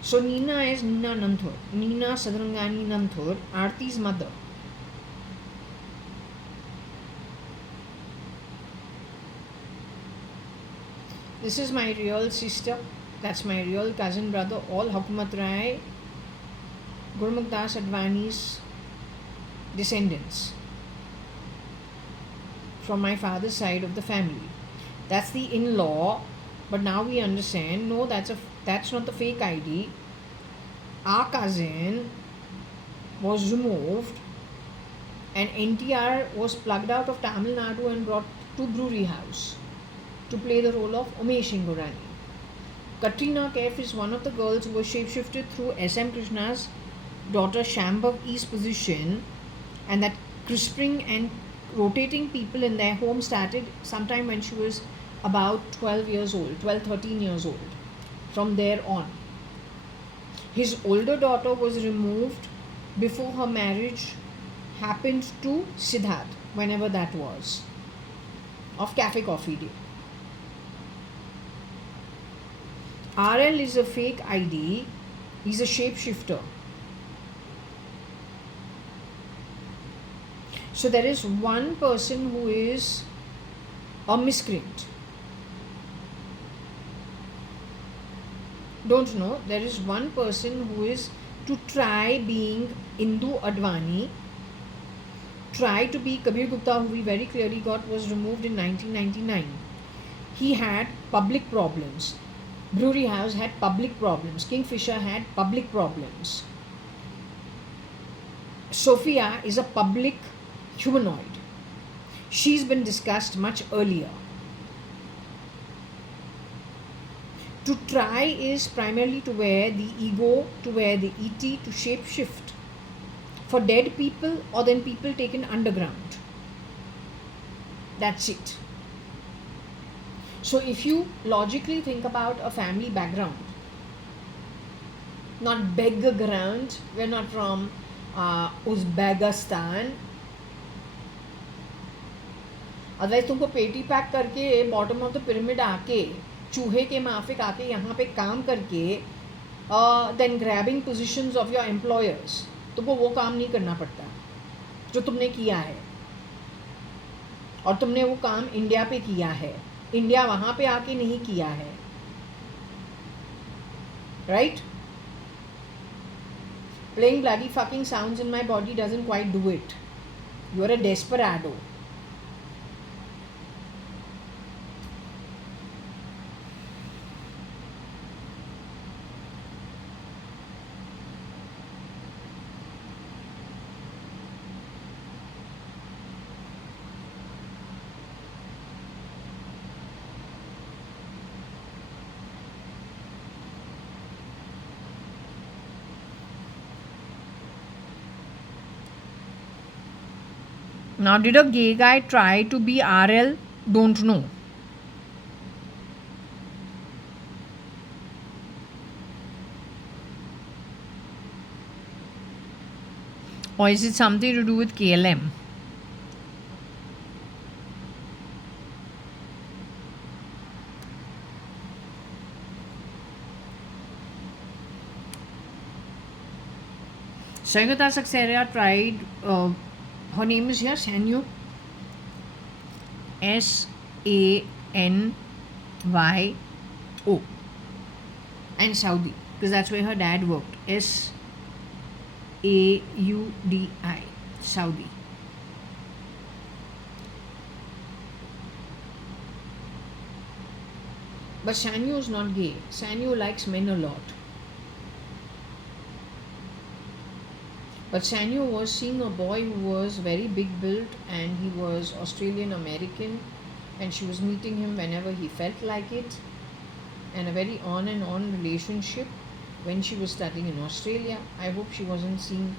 So Nina is Nina Nanthur. Nina Sadarangani Nanthur, Aarti's mother. This is my real sister. That's my real cousin brother. All Hukumat Rai, Gurmukh Das Advani's descendants from my father's side of the family. That's the in-law. But now we understand, no, that's not the fake ID. Our cousin was removed and NTR was plugged out of Tamil Nadu and brought to Brewery House to play the role of Umesh Hingorani. Katrina Kaif is one of the girls who was shapeshifted through S.M. Krishna's daughter Shambhav E's position, and that crisping and rotating people in their home started sometime when she was about 13 years old. From there on, his older daughter was removed before her marriage happened to Siddharth, whenever that was, of Cafe Coffee Day. RL is a fake ID. He's a shapeshifter. So there is one person who is a miscreant. don't know. There is one person who is to try being Indu-Advani, try to be Kabir Gupta, who we very clearly got was removed in 1999. He had public problems. Brewery House had public problems. Kingfisher had public problems. Sofia is a public humanoid. She's been discussed much earlier. To try is primarily to wear the ego, to wear the ET, to shape shift for dead people or then people taken underground. That's it. So if you logically think about a family background, not background, we're not from Uzbekistan. Otherwise तुमको पेटी pack करके bottom of the pyramid आके चूहे के माफिक आके यहाँ पे काम करके then grabbing positions of your employers, तुमको वो काम नहीं करना पड़ता जो तुमने किया है, और तुमने वो काम इंडिया पे किया है, इंडिया वहाँ पे आके नहीं किया है, right? Playing bloody fucking sounds in my body doesn't quite do it. You're a desperado. Now, did a gay guy try to be RL? Don't know. Or is it something to do with KLM? Sagata Saxeria tried, her name is here, Sanyo. SANYO. And Saudi, because that's where her dad worked. SAUDI. Saudi. But Sanyo is not gay. Sanyo likes men a lot. But Sanyo was seeing a boy who was very big built and he was Australian American, and she was meeting him whenever he felt like it, and a very on and on relationship when she was studying in Australia. I hope she wasn't seeing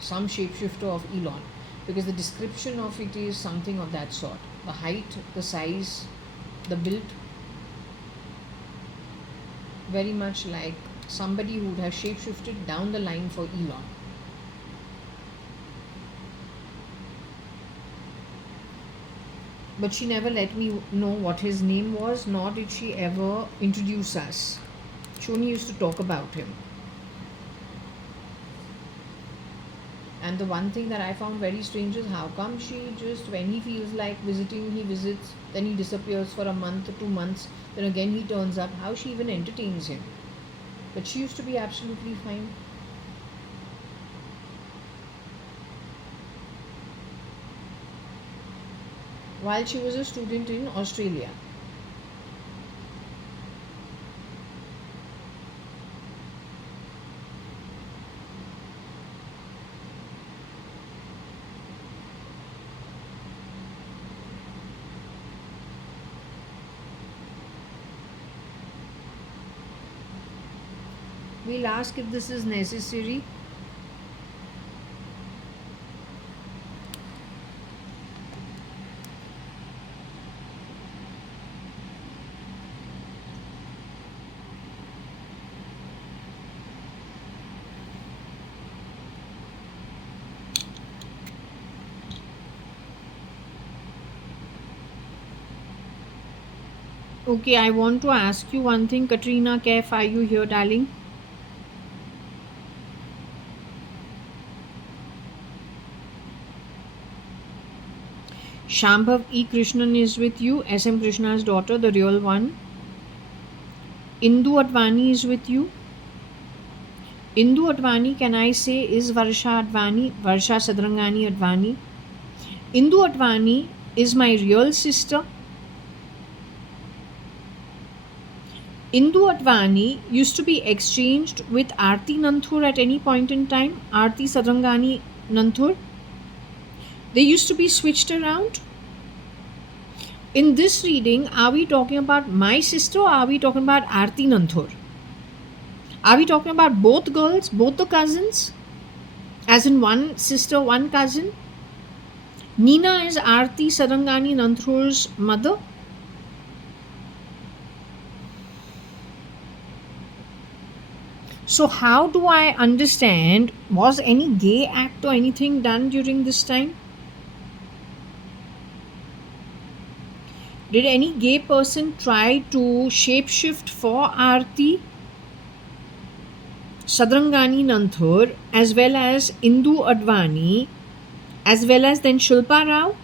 some shapeshifter of Elon, because the description of it is something of that sort. The height, the size, the build, very much like somebody who would have shapeshifted down the line for Elon. But she never let me know what his name was, nor did she ever introduce us. She only used to talk about him. And the one thing that I found very strange is how come she just, when he feels like visiting, he visits, then he disappears for a month or 2 months, then again he turns up. How she even entertains him. But she used to be absolutely fine. While she was a student in Australia. We'll ask if this is necessary. Okay, I want to ask you one thing. Katrina, Kef, are you here, darling? Shambhav E. Krishnan is with you. SM Krishna's daughter, the real one. Indu.ADVANI is with you. Indu.ADVANI, can I say, is Varsha.ADVANI, Varsha Sadrangani.ADVANI. Indu.ADVANI is my real sister. Indu.ADVANI used to be exchanged with Aarti Nanthur at any point in time. Aarti Sadrangani Nanthur. They used to be switched around. In this reading, are we talking about my sister or are we talking about Aarti Nanthur? Are we talking about both girls, both the cousins? As in one sister, one cousin? Nina is Aarti Sarangani Nanthur's mother. So how do I understand, was any gay act or anything done during this time? Did any gay person try to shapeshift for Aarti Sadrangani Nanthur as well as Indu.ADVANI as well as then Shilpa Rao?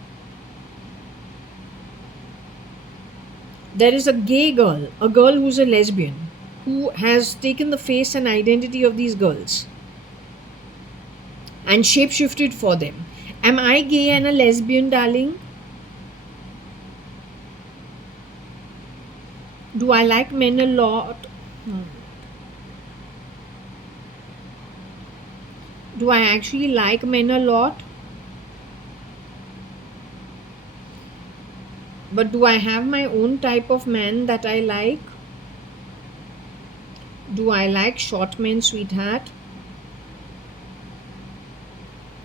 There is a gay girl, a girl who's a lesbian, who has taken the face and identity of these girls and shapeshifted for them. Am I gay and a lesbian, darling? Do I like men a lot? Do I actually like men a lot? But do I have my own type of man that I like? Do I like short men, sweetheart?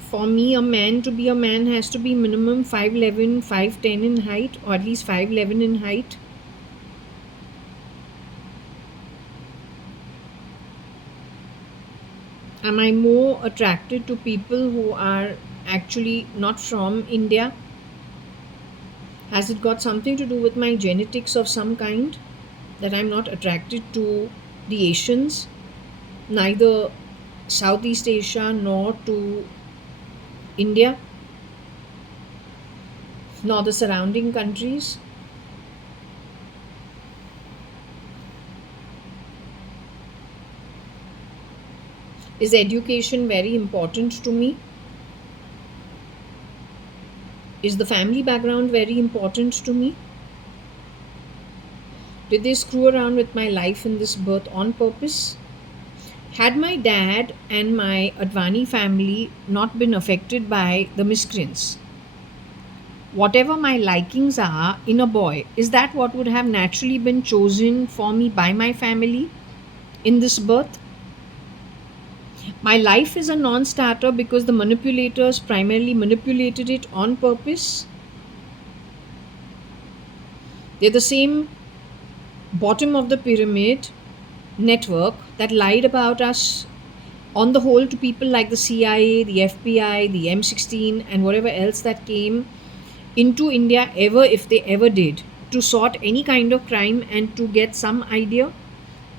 For me, a man to be a man has to be minimum 5'11", 5'10" in height, or at least 5'11" in height. Am I more attracted to people who are actually not from India? Has it got something to do with my genetics of some kind that I'm not attracted to the Asians, neither Southeast Asia nor to India, nor the surrounding countries? Is education very important to me? Is the family background very important to me? Did they screw around with my life in this birth on purpose? Had my dad and my Advani family not been affected by the miscreants, whatever my likings are in a boy, is that what would have naturally been chosen for me by my family in this birth? My life is a non-starter because the manipulators primarily manipulated it on purpose. They're the same bottom of the pyramid network that lied about us on the whole to people like the CIA, the FBI, the M16 and whatever else that came into India ever, if they ever did, to sort any kind of crime and to get some idea.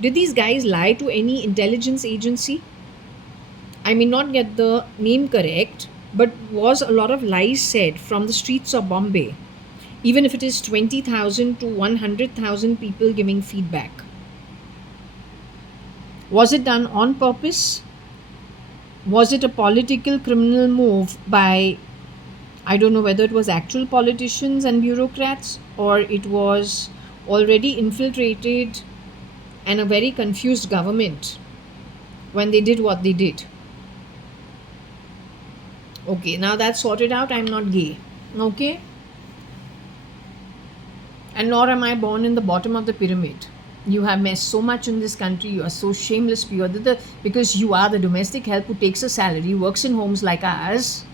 Did these guys lie to any intelligence agency? I may not get the name correct, but was a lot of lies said from the streets of Bombay, even if it is 20,000 to 100,000 people giving feedback? Was it done on purpose? Was it a political criminal move by, I don't know whether it was actual politicians and bureaucrats or it was already infiltrated and a very confused government when they did what they did? Okay, now that's sorted out. I'm not gay. Okay? And nor am I born in the bottom of the pyramid. You have messed so much in this country. You are so shameless because you are the domestic help who takes a salary, works in homes like ours,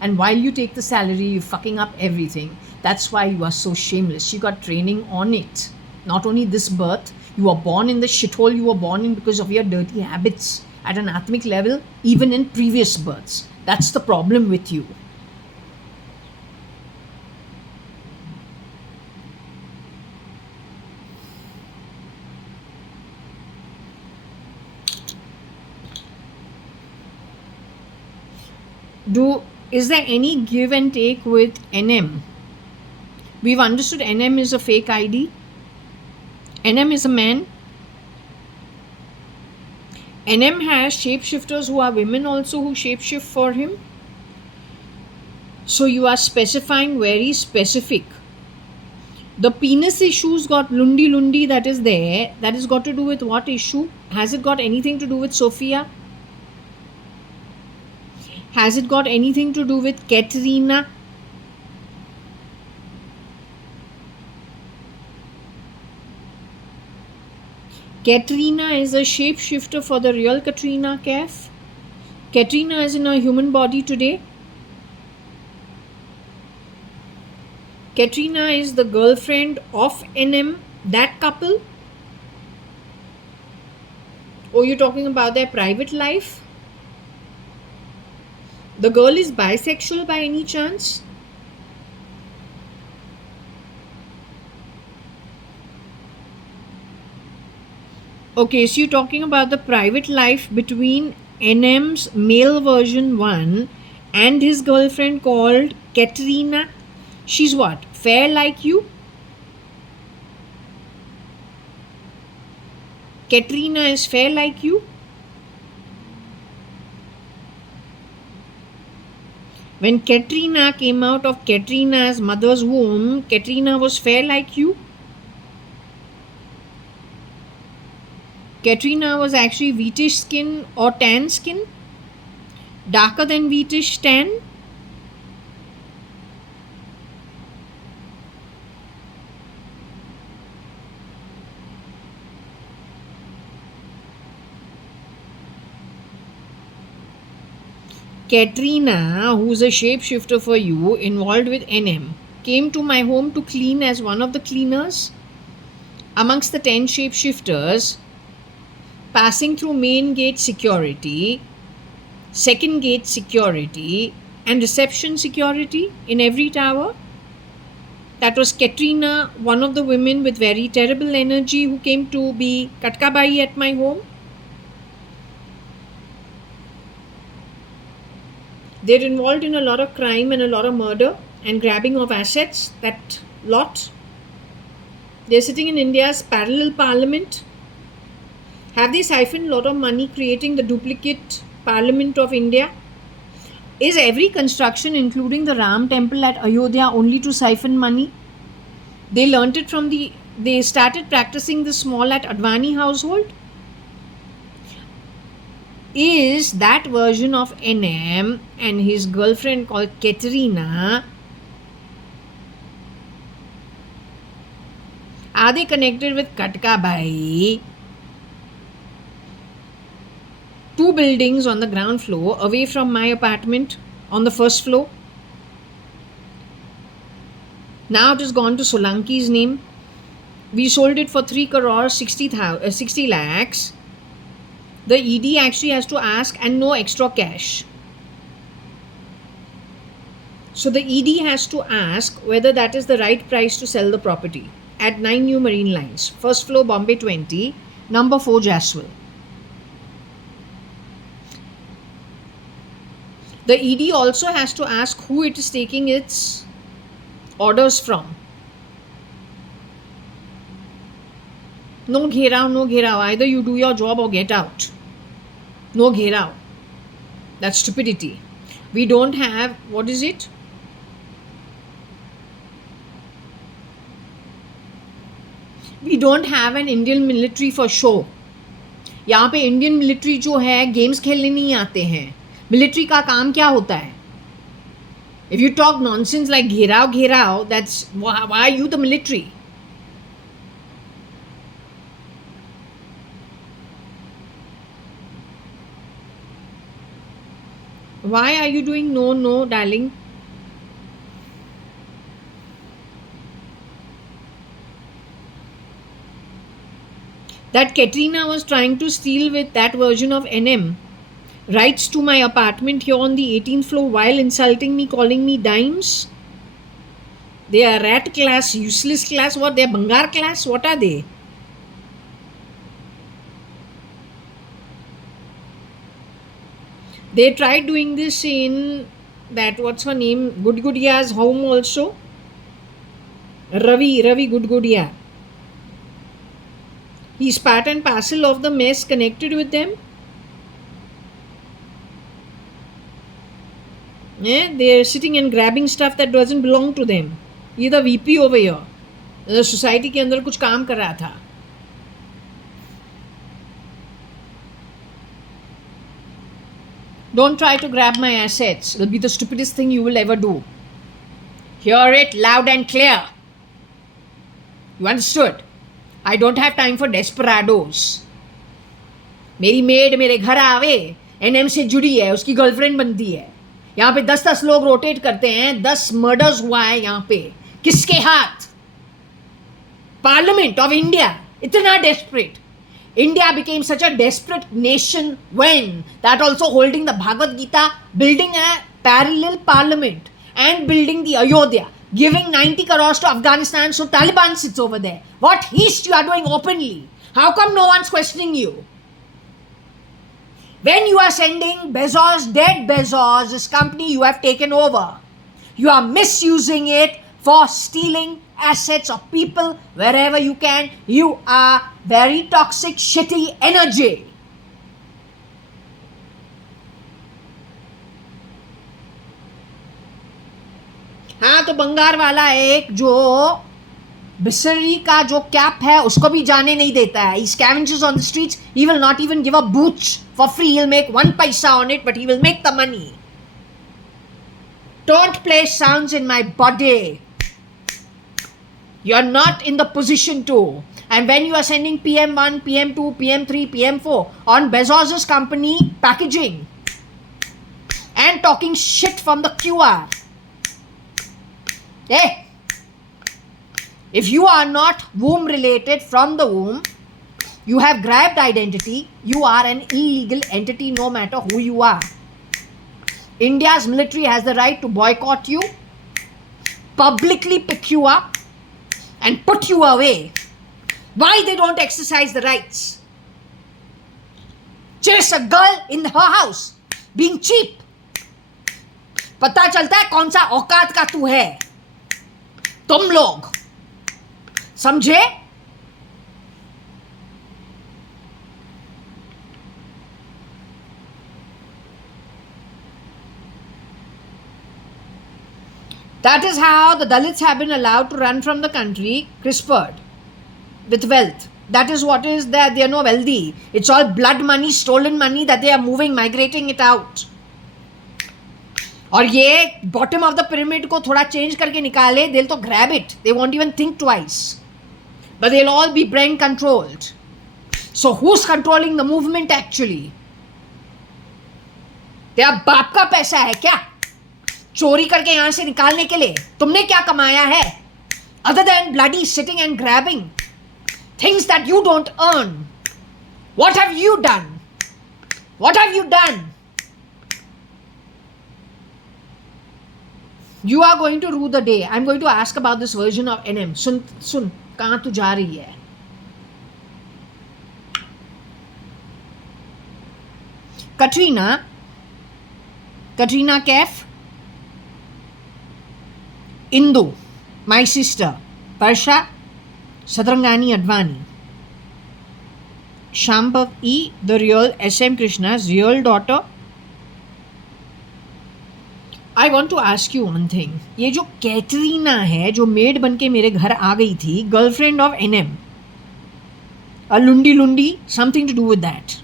and while you take the salary, you're fucking up everything. That's why you are so shameless. You got training on it. Not only this birth, you were born in the shithole you were born in because of your dirty habits at an atomic level, even in previous births. That's the problem with you. Is there any give and take with NM? We've understood NM is a fake ID. NM is a man NM has shapeshifters who are women also who shapeshift for him. So you are specifying very specific. The penis issue's got lundi that is there. That has got to do with what issue? Has it got anything to do with Sofia? Has it got anything to do with Katrina? Katrina is a shapeshifter for the real Katrina, Kef. Katrina is in a human body today. Katrina is the girlfriend of NM, that couple. Oh, you're talking about their private life? The girl is bisexual by any chance? Okay, so you're talking about the private life between NM's male version 1 and his girlfriend called Katrina. She's what? Fair like you? Katrina is fair like you? When Katrina came out of Katrina's mother's womb, Katrina was fair like you? Katrina was actually wheatish skin or tan skin? Darker than wheatish tan? Katrina, who's a shapeshifter for you, involved with NM, came to my home to clean as one of the cleaners. Amongst the 10 shapeshifters, passing through main gate security, second gate security, and reception security in every tower. That was Katrina, one of the women with very terrible energy who came to be Katkabai at my home. They're involved in a lot of crime and a lot of murder and grabbing of assets, that lot. They're sitting in India's parallel parliament. Have they siphoned a lot of money creating the duplicate Parliament of India? Is every construction, including the Ram temple at Ayodhya, only to siphon money? They learnt it from they started practicing the small at Advani household? Is that version of NM and his girlfriend called Katrina, are they connected with Katkabai? 2 buildings on the ground floor away from my apartment on the first floor. Now it has gone to Solanki's name. We sold it for 3 crores 60 lakhs. The ED actually has to ask and no extra cash. So the ED has to ask whether that is the right price to sell the property at 9 New Marine Lines, first floor Bombay 20, number 4 Jaswell. The ED also has to ask who it is taking its orders from. No gherao, no gherao. Either you do your job or get out. No gherao. That's stupidity. We don't have, what is it? We don't have an Indian military for show. यहाँ पे Indian military जो है games खेलने नहीं आते हैं. Military का काम क्या होता है? If you talk nonsense like gherao, that's why are you the military? Why are you doing no, darling? That Katrina was trying to steal with that version of NM rights to my apartment here on the 18th floor while insulting me, calling me dimes. They are rat class, useless class. What? They are Bangar class? What are they? They tried doing this in that, what's her name, Gudgudiya's home also. Ravi Gudgudiya. He's part and parcel of the mess connected with them. Yeah, they're sitting and grabbing stuff that doesn't belong to them. ये the VP over here. Society के अंदर कुछ काम कर रहा था. Don't try to grab my assets. It'll be the stupidest thing you will ever do. Hear it loud and clear. You understood? I don't have time for desperados. मेरी made मेरे घर आवे, एनएम से जुड़ी है, उसकी गर्लफ्रेंड बनती है. यहाँ पे 10-10 लोग रोटेट करते हैं. 10 मर्डर्स हुआ है यहाँ पे. किसके हाथ? Parliament of India. इतना desperate. India became such a desperate nation when that also holding the Bhagavad Gita, building a parallel parliament and building the Ayodhya, giving 90 crores to Afghanistan so Taliban sits over there. What heist you are doing openly? How come no one's questioning you? When you are sending Bezos, dead Bezos, this company you have taken over, you are misusing it for stealing assets of people wherever you can. You are very toxic, shitty energy. हाँ, तो बंगार वाला एक जो बिसरी का जो cap है उसको भी जाने नहीं देता है. He scavenges on the streets. He will not even give a booch for free. He'll make 1 paisa on it, but he will make the money. Don't play sounds in my body. You're not in the position to. And when you are sending PM1, PM2, PM3, PM4 on Bezos' company packaging and talking shit from the QR. Hey, if you are not womb related from the womb, you have grabbed identity, you are an illegal entity no matter who you are. India's military has the right to boycott you, publicly pick you up, and put you away. Why they don't exercise the rights? Chase a girl in her house, being cheap. पता चलता है कौन सा औकात का तू है. तुम लोग समझे? That is how the Dalits have been allowed to run from the country, crispered with wealth. That is what is that they are no wealthy. It's all blood money, stolen money that they are moving, migrating it out. और ये bottom of the pyramid को थोड़ा change करके निकाले, they'll तो grab it. They won't even think twice. But they'll all be brain controlled. So who's controlling the movement actually? तेरा बाप का पैसा है क्या? चोरी करके यहां से निकालने के लिए तुमने क्या कमाया है other than bloody sitting and grabbing things that you don't earn? What have you done? What have you done? You are going to rule the day. I'm going to ask about this version of NM. सुन कहां तू जा रही है? Katrina Kaif, Indu, my sister, Parsha JAYA.ADVANI, Shambhav E, the real SM Krishna's real daughter. I want to ask you one thing. ये जो कैटरीना है जो made बन के मेरे घर आ गई थी, girlfriend of NM, a lundi, something to do with that.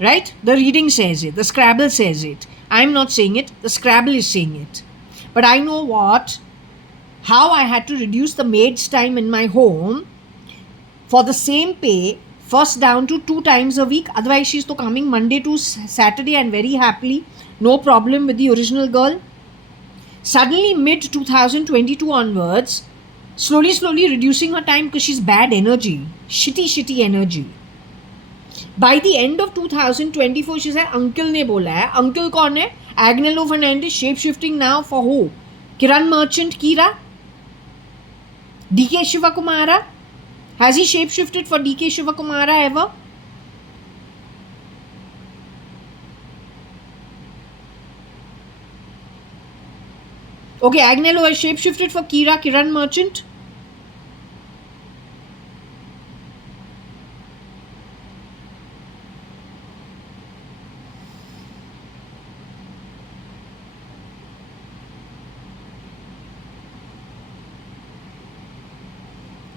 Right? The reading says it. The Scrabble says it. I'm not saying it. The Scrabble is saying it. But I know how I had to reduce the maid's time in my home for the same pay, first down to 2 times a week. Otherwise, she's to coming Monday to Saturday and very happily, no problem with the original girl. Suddenly, mid 2022 onwards, slowly reducing her time because she's bad energy, shitty energy. By the end of 2024, she said, uncle ने बोला है. Uncle कौन है? Agnello Fernandez, shape shifting now for who? Kiran Merchant Kira? DK Shivakumara? Has he shape shifted for DK Shivakumara ever? Okay, Agnello has shape shifted for Kiran Merchant.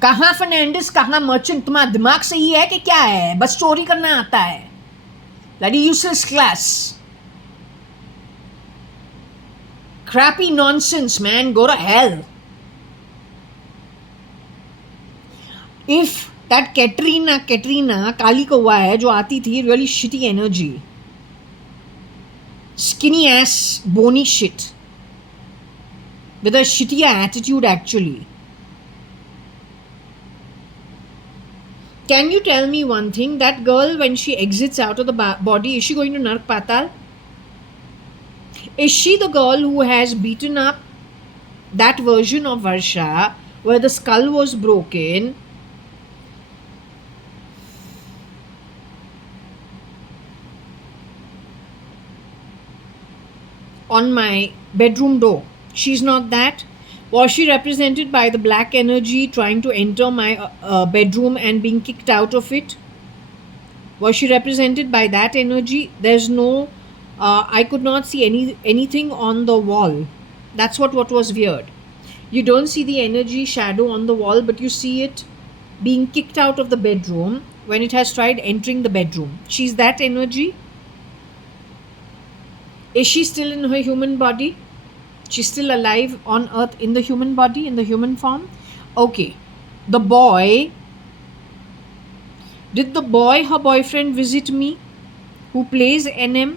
कहाँ फर्नांडिस, कहाँ merchant? तुम्हारा दिमाग सही है कि क्या है? बस चोरी करना आता है। Bloody useless class. Crappy nonsense, man. Go to hell. If that Katrina, काली कौवा है जो आती थी, really shitty energy. Skinny ass, bony shit. With a shittier attitude actually. Can you tell me one thing? That girl, when she exits out of the body, is she going to Nark Patal? Is she the girl who has beaten up that version of Varsha where the skull was broken? On my bedroom door. She's not that. Was she represented by the black energy trying to enter my bedroom and being kicked out of it? Was she represented by that energy? There's no, I could not see anything on the wall. That's what was weird. You don't see the energy shadow on the wall, but you see it being kicked out of the bedroom when it has tried entering the bedroom. She's that energy. Is she still in her human body? She's still alive on earth in the human body, in the human form? Okay. The boy, did the boy, her boyfriend, visit me who plays NM?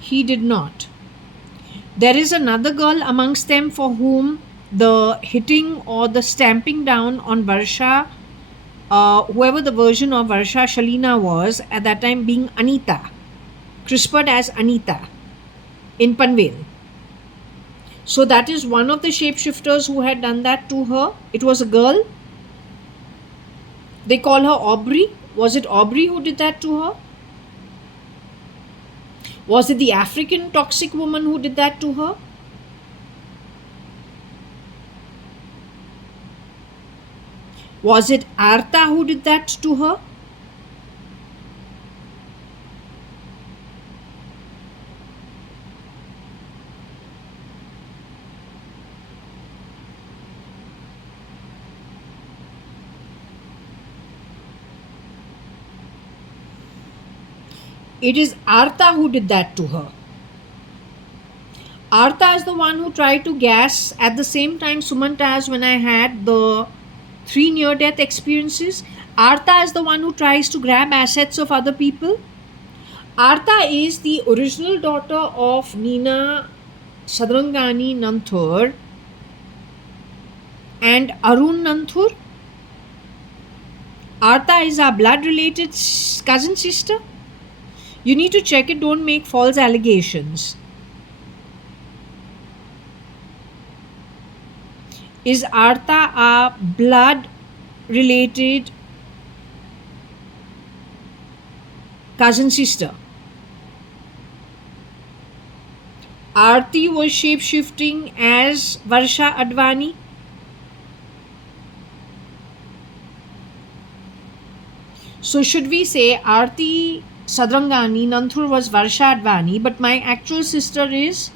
He did not. There is another girl amongst them for whom the hitting or the stamping down on Varsha, whoever the version of Varsha Shalina was at that time, being Anita, crispered as Anita in Panvel. So that is one of the shapeshifters who had done that to her. It was a girl. They call her Aubrey. Was it Aubrey who did that to her? Was it the African toxic woman who did that to her? Was it Arta who did that to her? It is Arta who did that to her. Arta is the one who tried to gas at the same time Sumantaz when I had the 3 near-death experiences. Arta is the one who tries to grab assets of other people. Arta is the original daughter of Nina Sadrangani Nanthur and Arun Nanthur. Arta is our blood-related cousin sister. You need to check it, don't make false allegations. Is Arta a blood-related cousin sister? Aarti was shape-shifting as Varsha.ADVANI. So should we say Aarti Sadrangani Nanthur was Varsha.ADVANI, but my actual sister is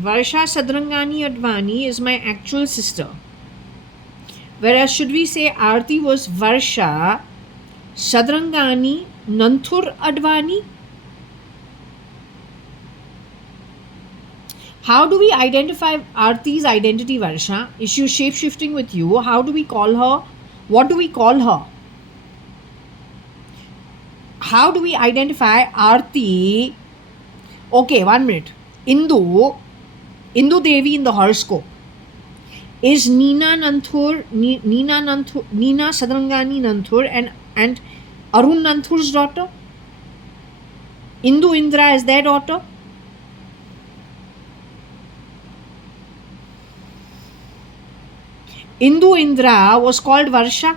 Varsha Sadrangani.ADVANI is my actual sister. Whereas should we say Aarti was Varsha Sadrangani Nanthur.ADVANI? How do we identify Aarti's identity, Varsha? Is she shape-shifting with you? How do we call her? What do we call her? How do we identify Aarti? Okay, 1 minute. Indu Devi in the horoscope is Nina Sadrangani Nanthur and Arun Nanthur's daughter. Indu Indra is their daughter. Indu Indra was called Varsha.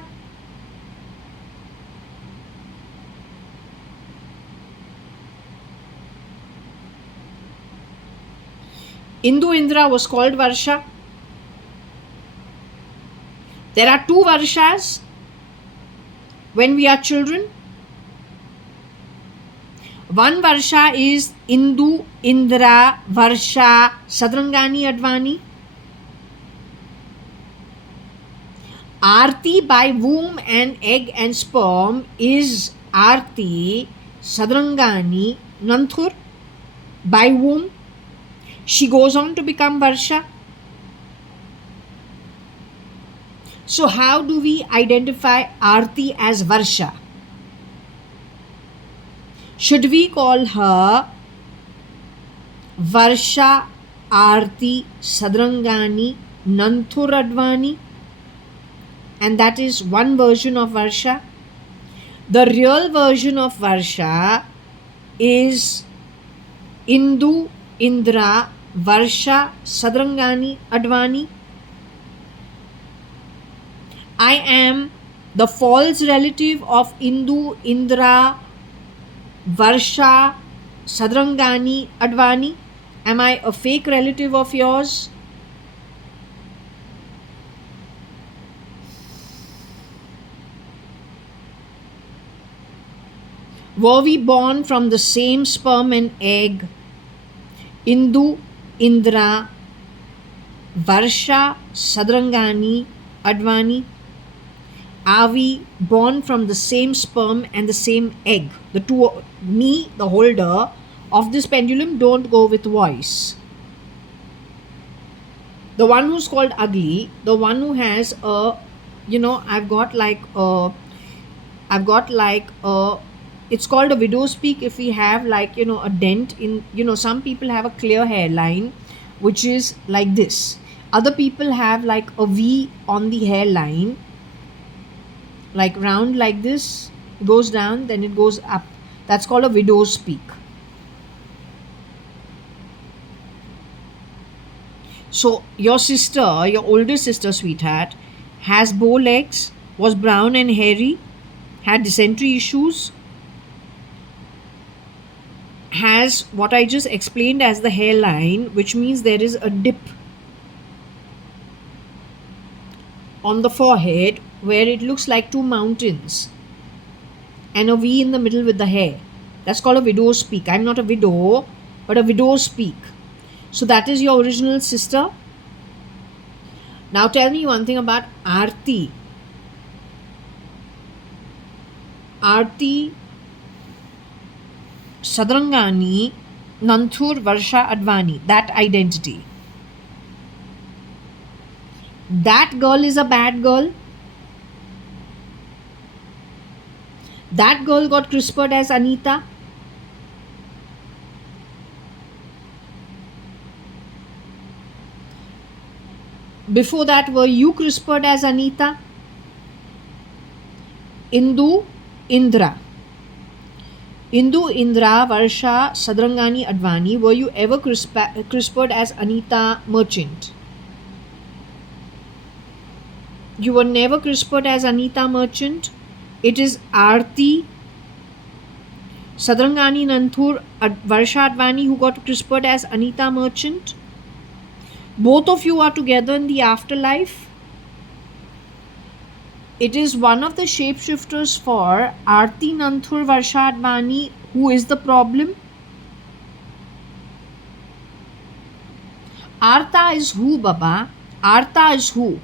Indu Indra was called Varsha. There are 2 Varshas. when we are children? One Varsha is Indu, Indra, Varsha, Sadrangani, Advani. Arti by womb and egg and sperm is Arti, Sadrangani, Nanthur. By womb, she goes on to become Varsha. So how do we identify Arti as Varsha? Should we call her Varsha, Arti, Sadrangani, Nanthur, Advani? And that is one version of Varsha. The real version of Varsha is Indu, Indra, Varsha, Sadrangani, Advani. I am the false relative of Indu, Indra, Varsha, Sadrangani, Advani. Am I a fake relative of yours? Were we born from the same sperm and egg? Indu, Indra, Varsha, Sadrangani, Advani. Are we born from the same sperm and the same egg? The two, me, the holder of this pendulum, don't go with voice. The one who's called ugly, the one who has a, I've got like a, it's called a widow's peak if we have like, a dent in, some people have a clear hairline, which is like this. Other people have like a V on the hairline, like round like this, goes down, then it goes up. That's called a widow's peak. So your sister, your older sister, sweetheart, has bow legs, was brown and hairy, had dysentery issues, has what I just explained as the hairline, which means there is a dip on the forehead where it looks like two mountains and a V in the middle with the hair. That's called a widow's peak. I'm not a widow, but a widow's peak. So that is your original sister. Now tell me one thing about Arti. Arti, Sadrangani, Nanthur, Varsha, Advani. That identity. That girl is a bad girl. That girl got CRISPRed as Anita. Before that, were you CRISPRed as Anita? Indu, Indra. Indu, Indra, Varsha, Sadrangani, Advani. Were you ever CRISPRed as Anita Merchant? You were never CRISPRed as Anita Merchant. It is Arti, Sadrangani, Nanthur, Varsha, Advani who got CRISPRed as Anita Merchant. Both of you are together in the afterlife. It is one of the shapeshifters for Arti, Nanthur, Varsha, Advani who is the problem. Arta is who, Baba? Arta is who?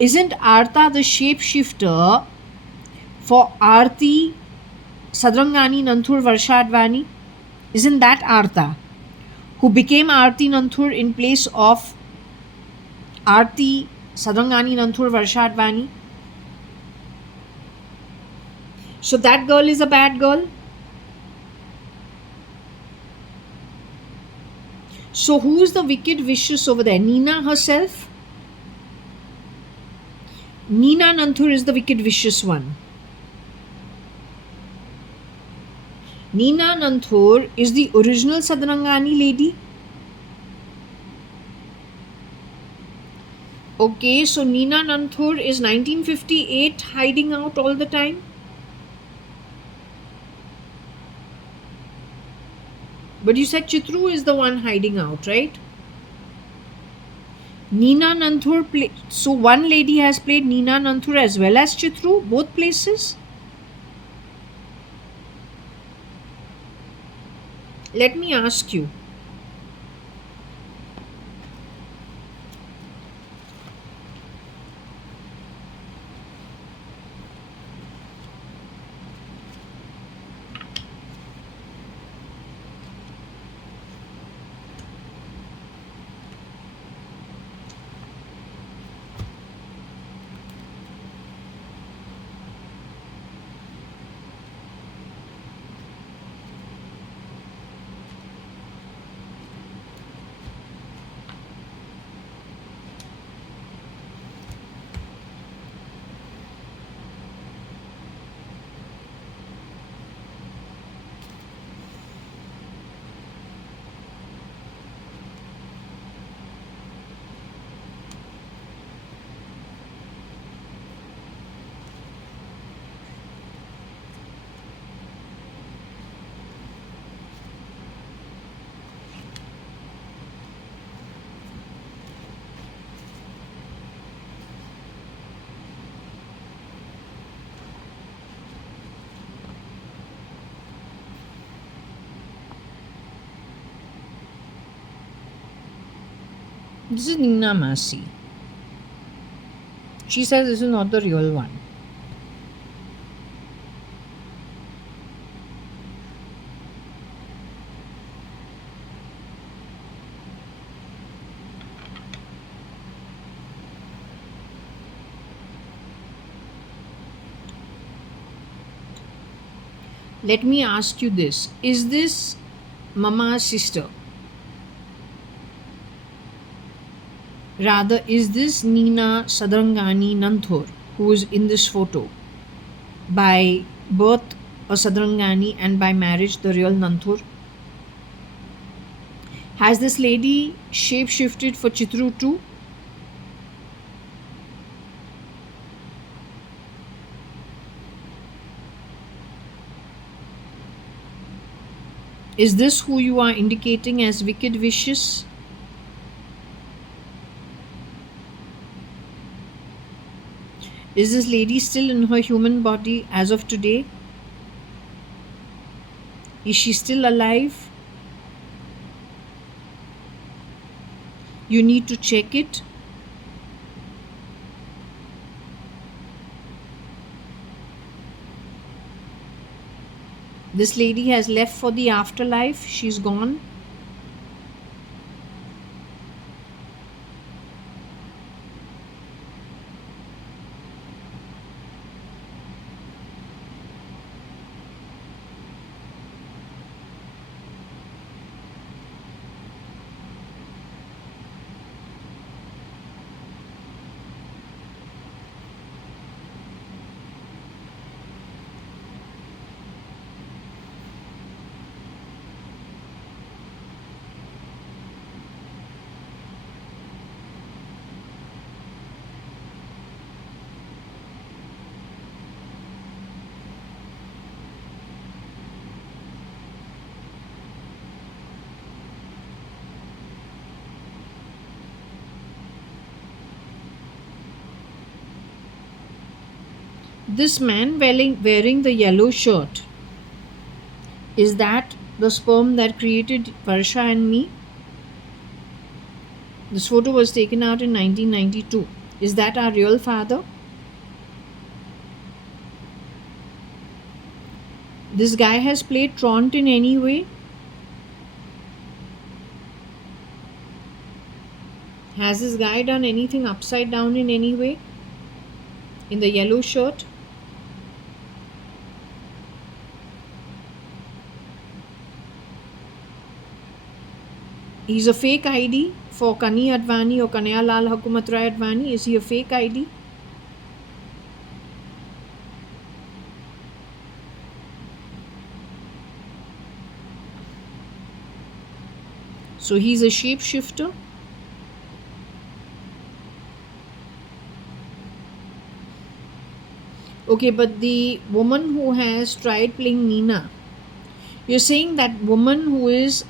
Isn't Arta the shapeshifter for Arti, Sadrangani, Nanthur, Varsha, Advani? Isn't that Arta who became Arti Nanthur in place of Arti, Sadrangani, Nanthur, Varsha, Advani? So that girl is a bad girl. So who is the wicked vicious over there? Nina herself? Nina Nanthur is the wicked vicious one. Nina Nanthur is the original Sadrangani lady. Okay, so Nina Nanthur is 1958 hiding out all the time. But you said Chitru is the one hiding out, right? Nina Nanthur so one lady has played Nina Nanthur as well as Chitru, both places. Let me ask you, this is Nina Masi. She says this is not the real one. Let me ask you this. Is this Mama's sister? Rather, is this Nina Sadrangani Nanthur, who is in this photo? By birth a Sadrangani and by marriage the real Nanthur? Has this lady shape shifted for Chitru too? Is this who you are indicating as wicked vicious? Is this lady still in her human body as of today? Is she still alive? You need to check it. This lady has left for the afterlife. She's gone. This man wearing the yellow shirt, is that the sperm that created Varsha and me? This photo was taken out in 1992. Is that our real father? This guy has played Tront in any way? Has this guy done anything upside down in any way? In the yellow shirt? He's a fake ID for Kani Advani or Kanaya Lal Hukumat Rai Advani. Is he a fake ID? So he's a shapeshifter. Okay, but the woman who has tried playing Nina, you're saying that woman who is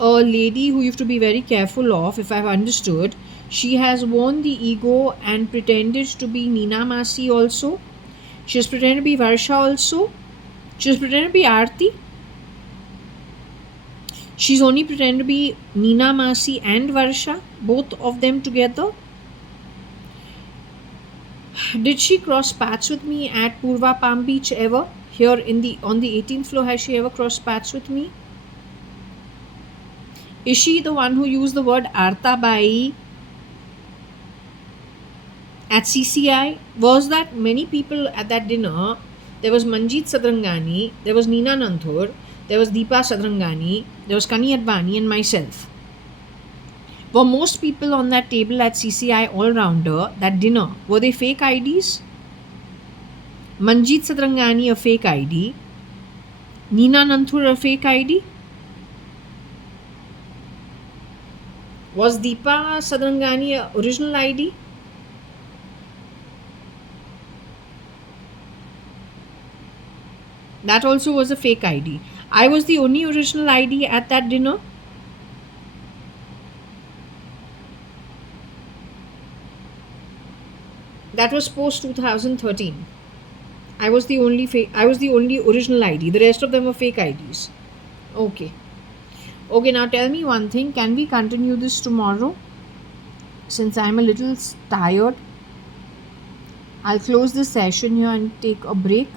a lady who you have to be very careful of, if I've understood, She has worn the ego and pretended to be Nina Masi also. She has pretended to be Varsha also. She has pretended to be Aarti. She's only pretended to be Nina Masi and Varsha, both of them together. Did she cross paths with me at Purva Palm Beach ever? Here on the 18th floor, has she ever crossed paths with me? Is she the one who used the word Arta Bai at CCI? Was that many people at that dinner? There was Manjeet Sadrangani, there was Neena Nanthur, there was Deepa Sadrangani, there was Kani Advani, and myself. Were most people on that table at CCI all-rounder, that dinner, were they fake IDs? Manjeet Sadrangani a fake ID, Neena Nanthur a fake ID? Was Deepa Sadrangani a original ID? That also was a fake ID. I was the only original ID at that dinner. That was post 2013. I was the only original ID. The rest of them were fake IDs. Okay. Okay, now tell me one thing. Can we continue this tomorrow? Since I'm a little tired, I'll close this session here and take a break.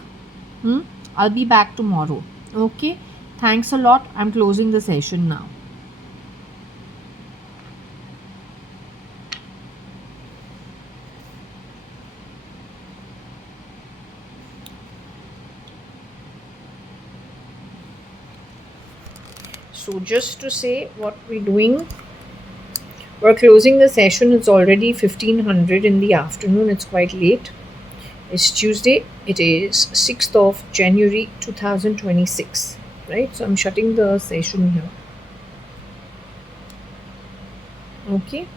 I'll be back tomorrow. Okay. Thanks a lot. I'm closing the session now. So just to say what we're doing, we're closing the session. It's already 1500 in the afternoon. It's quite late. It's Tuesday. It is 6th of January 2026. Right? So I'm shutting the session here. Okay.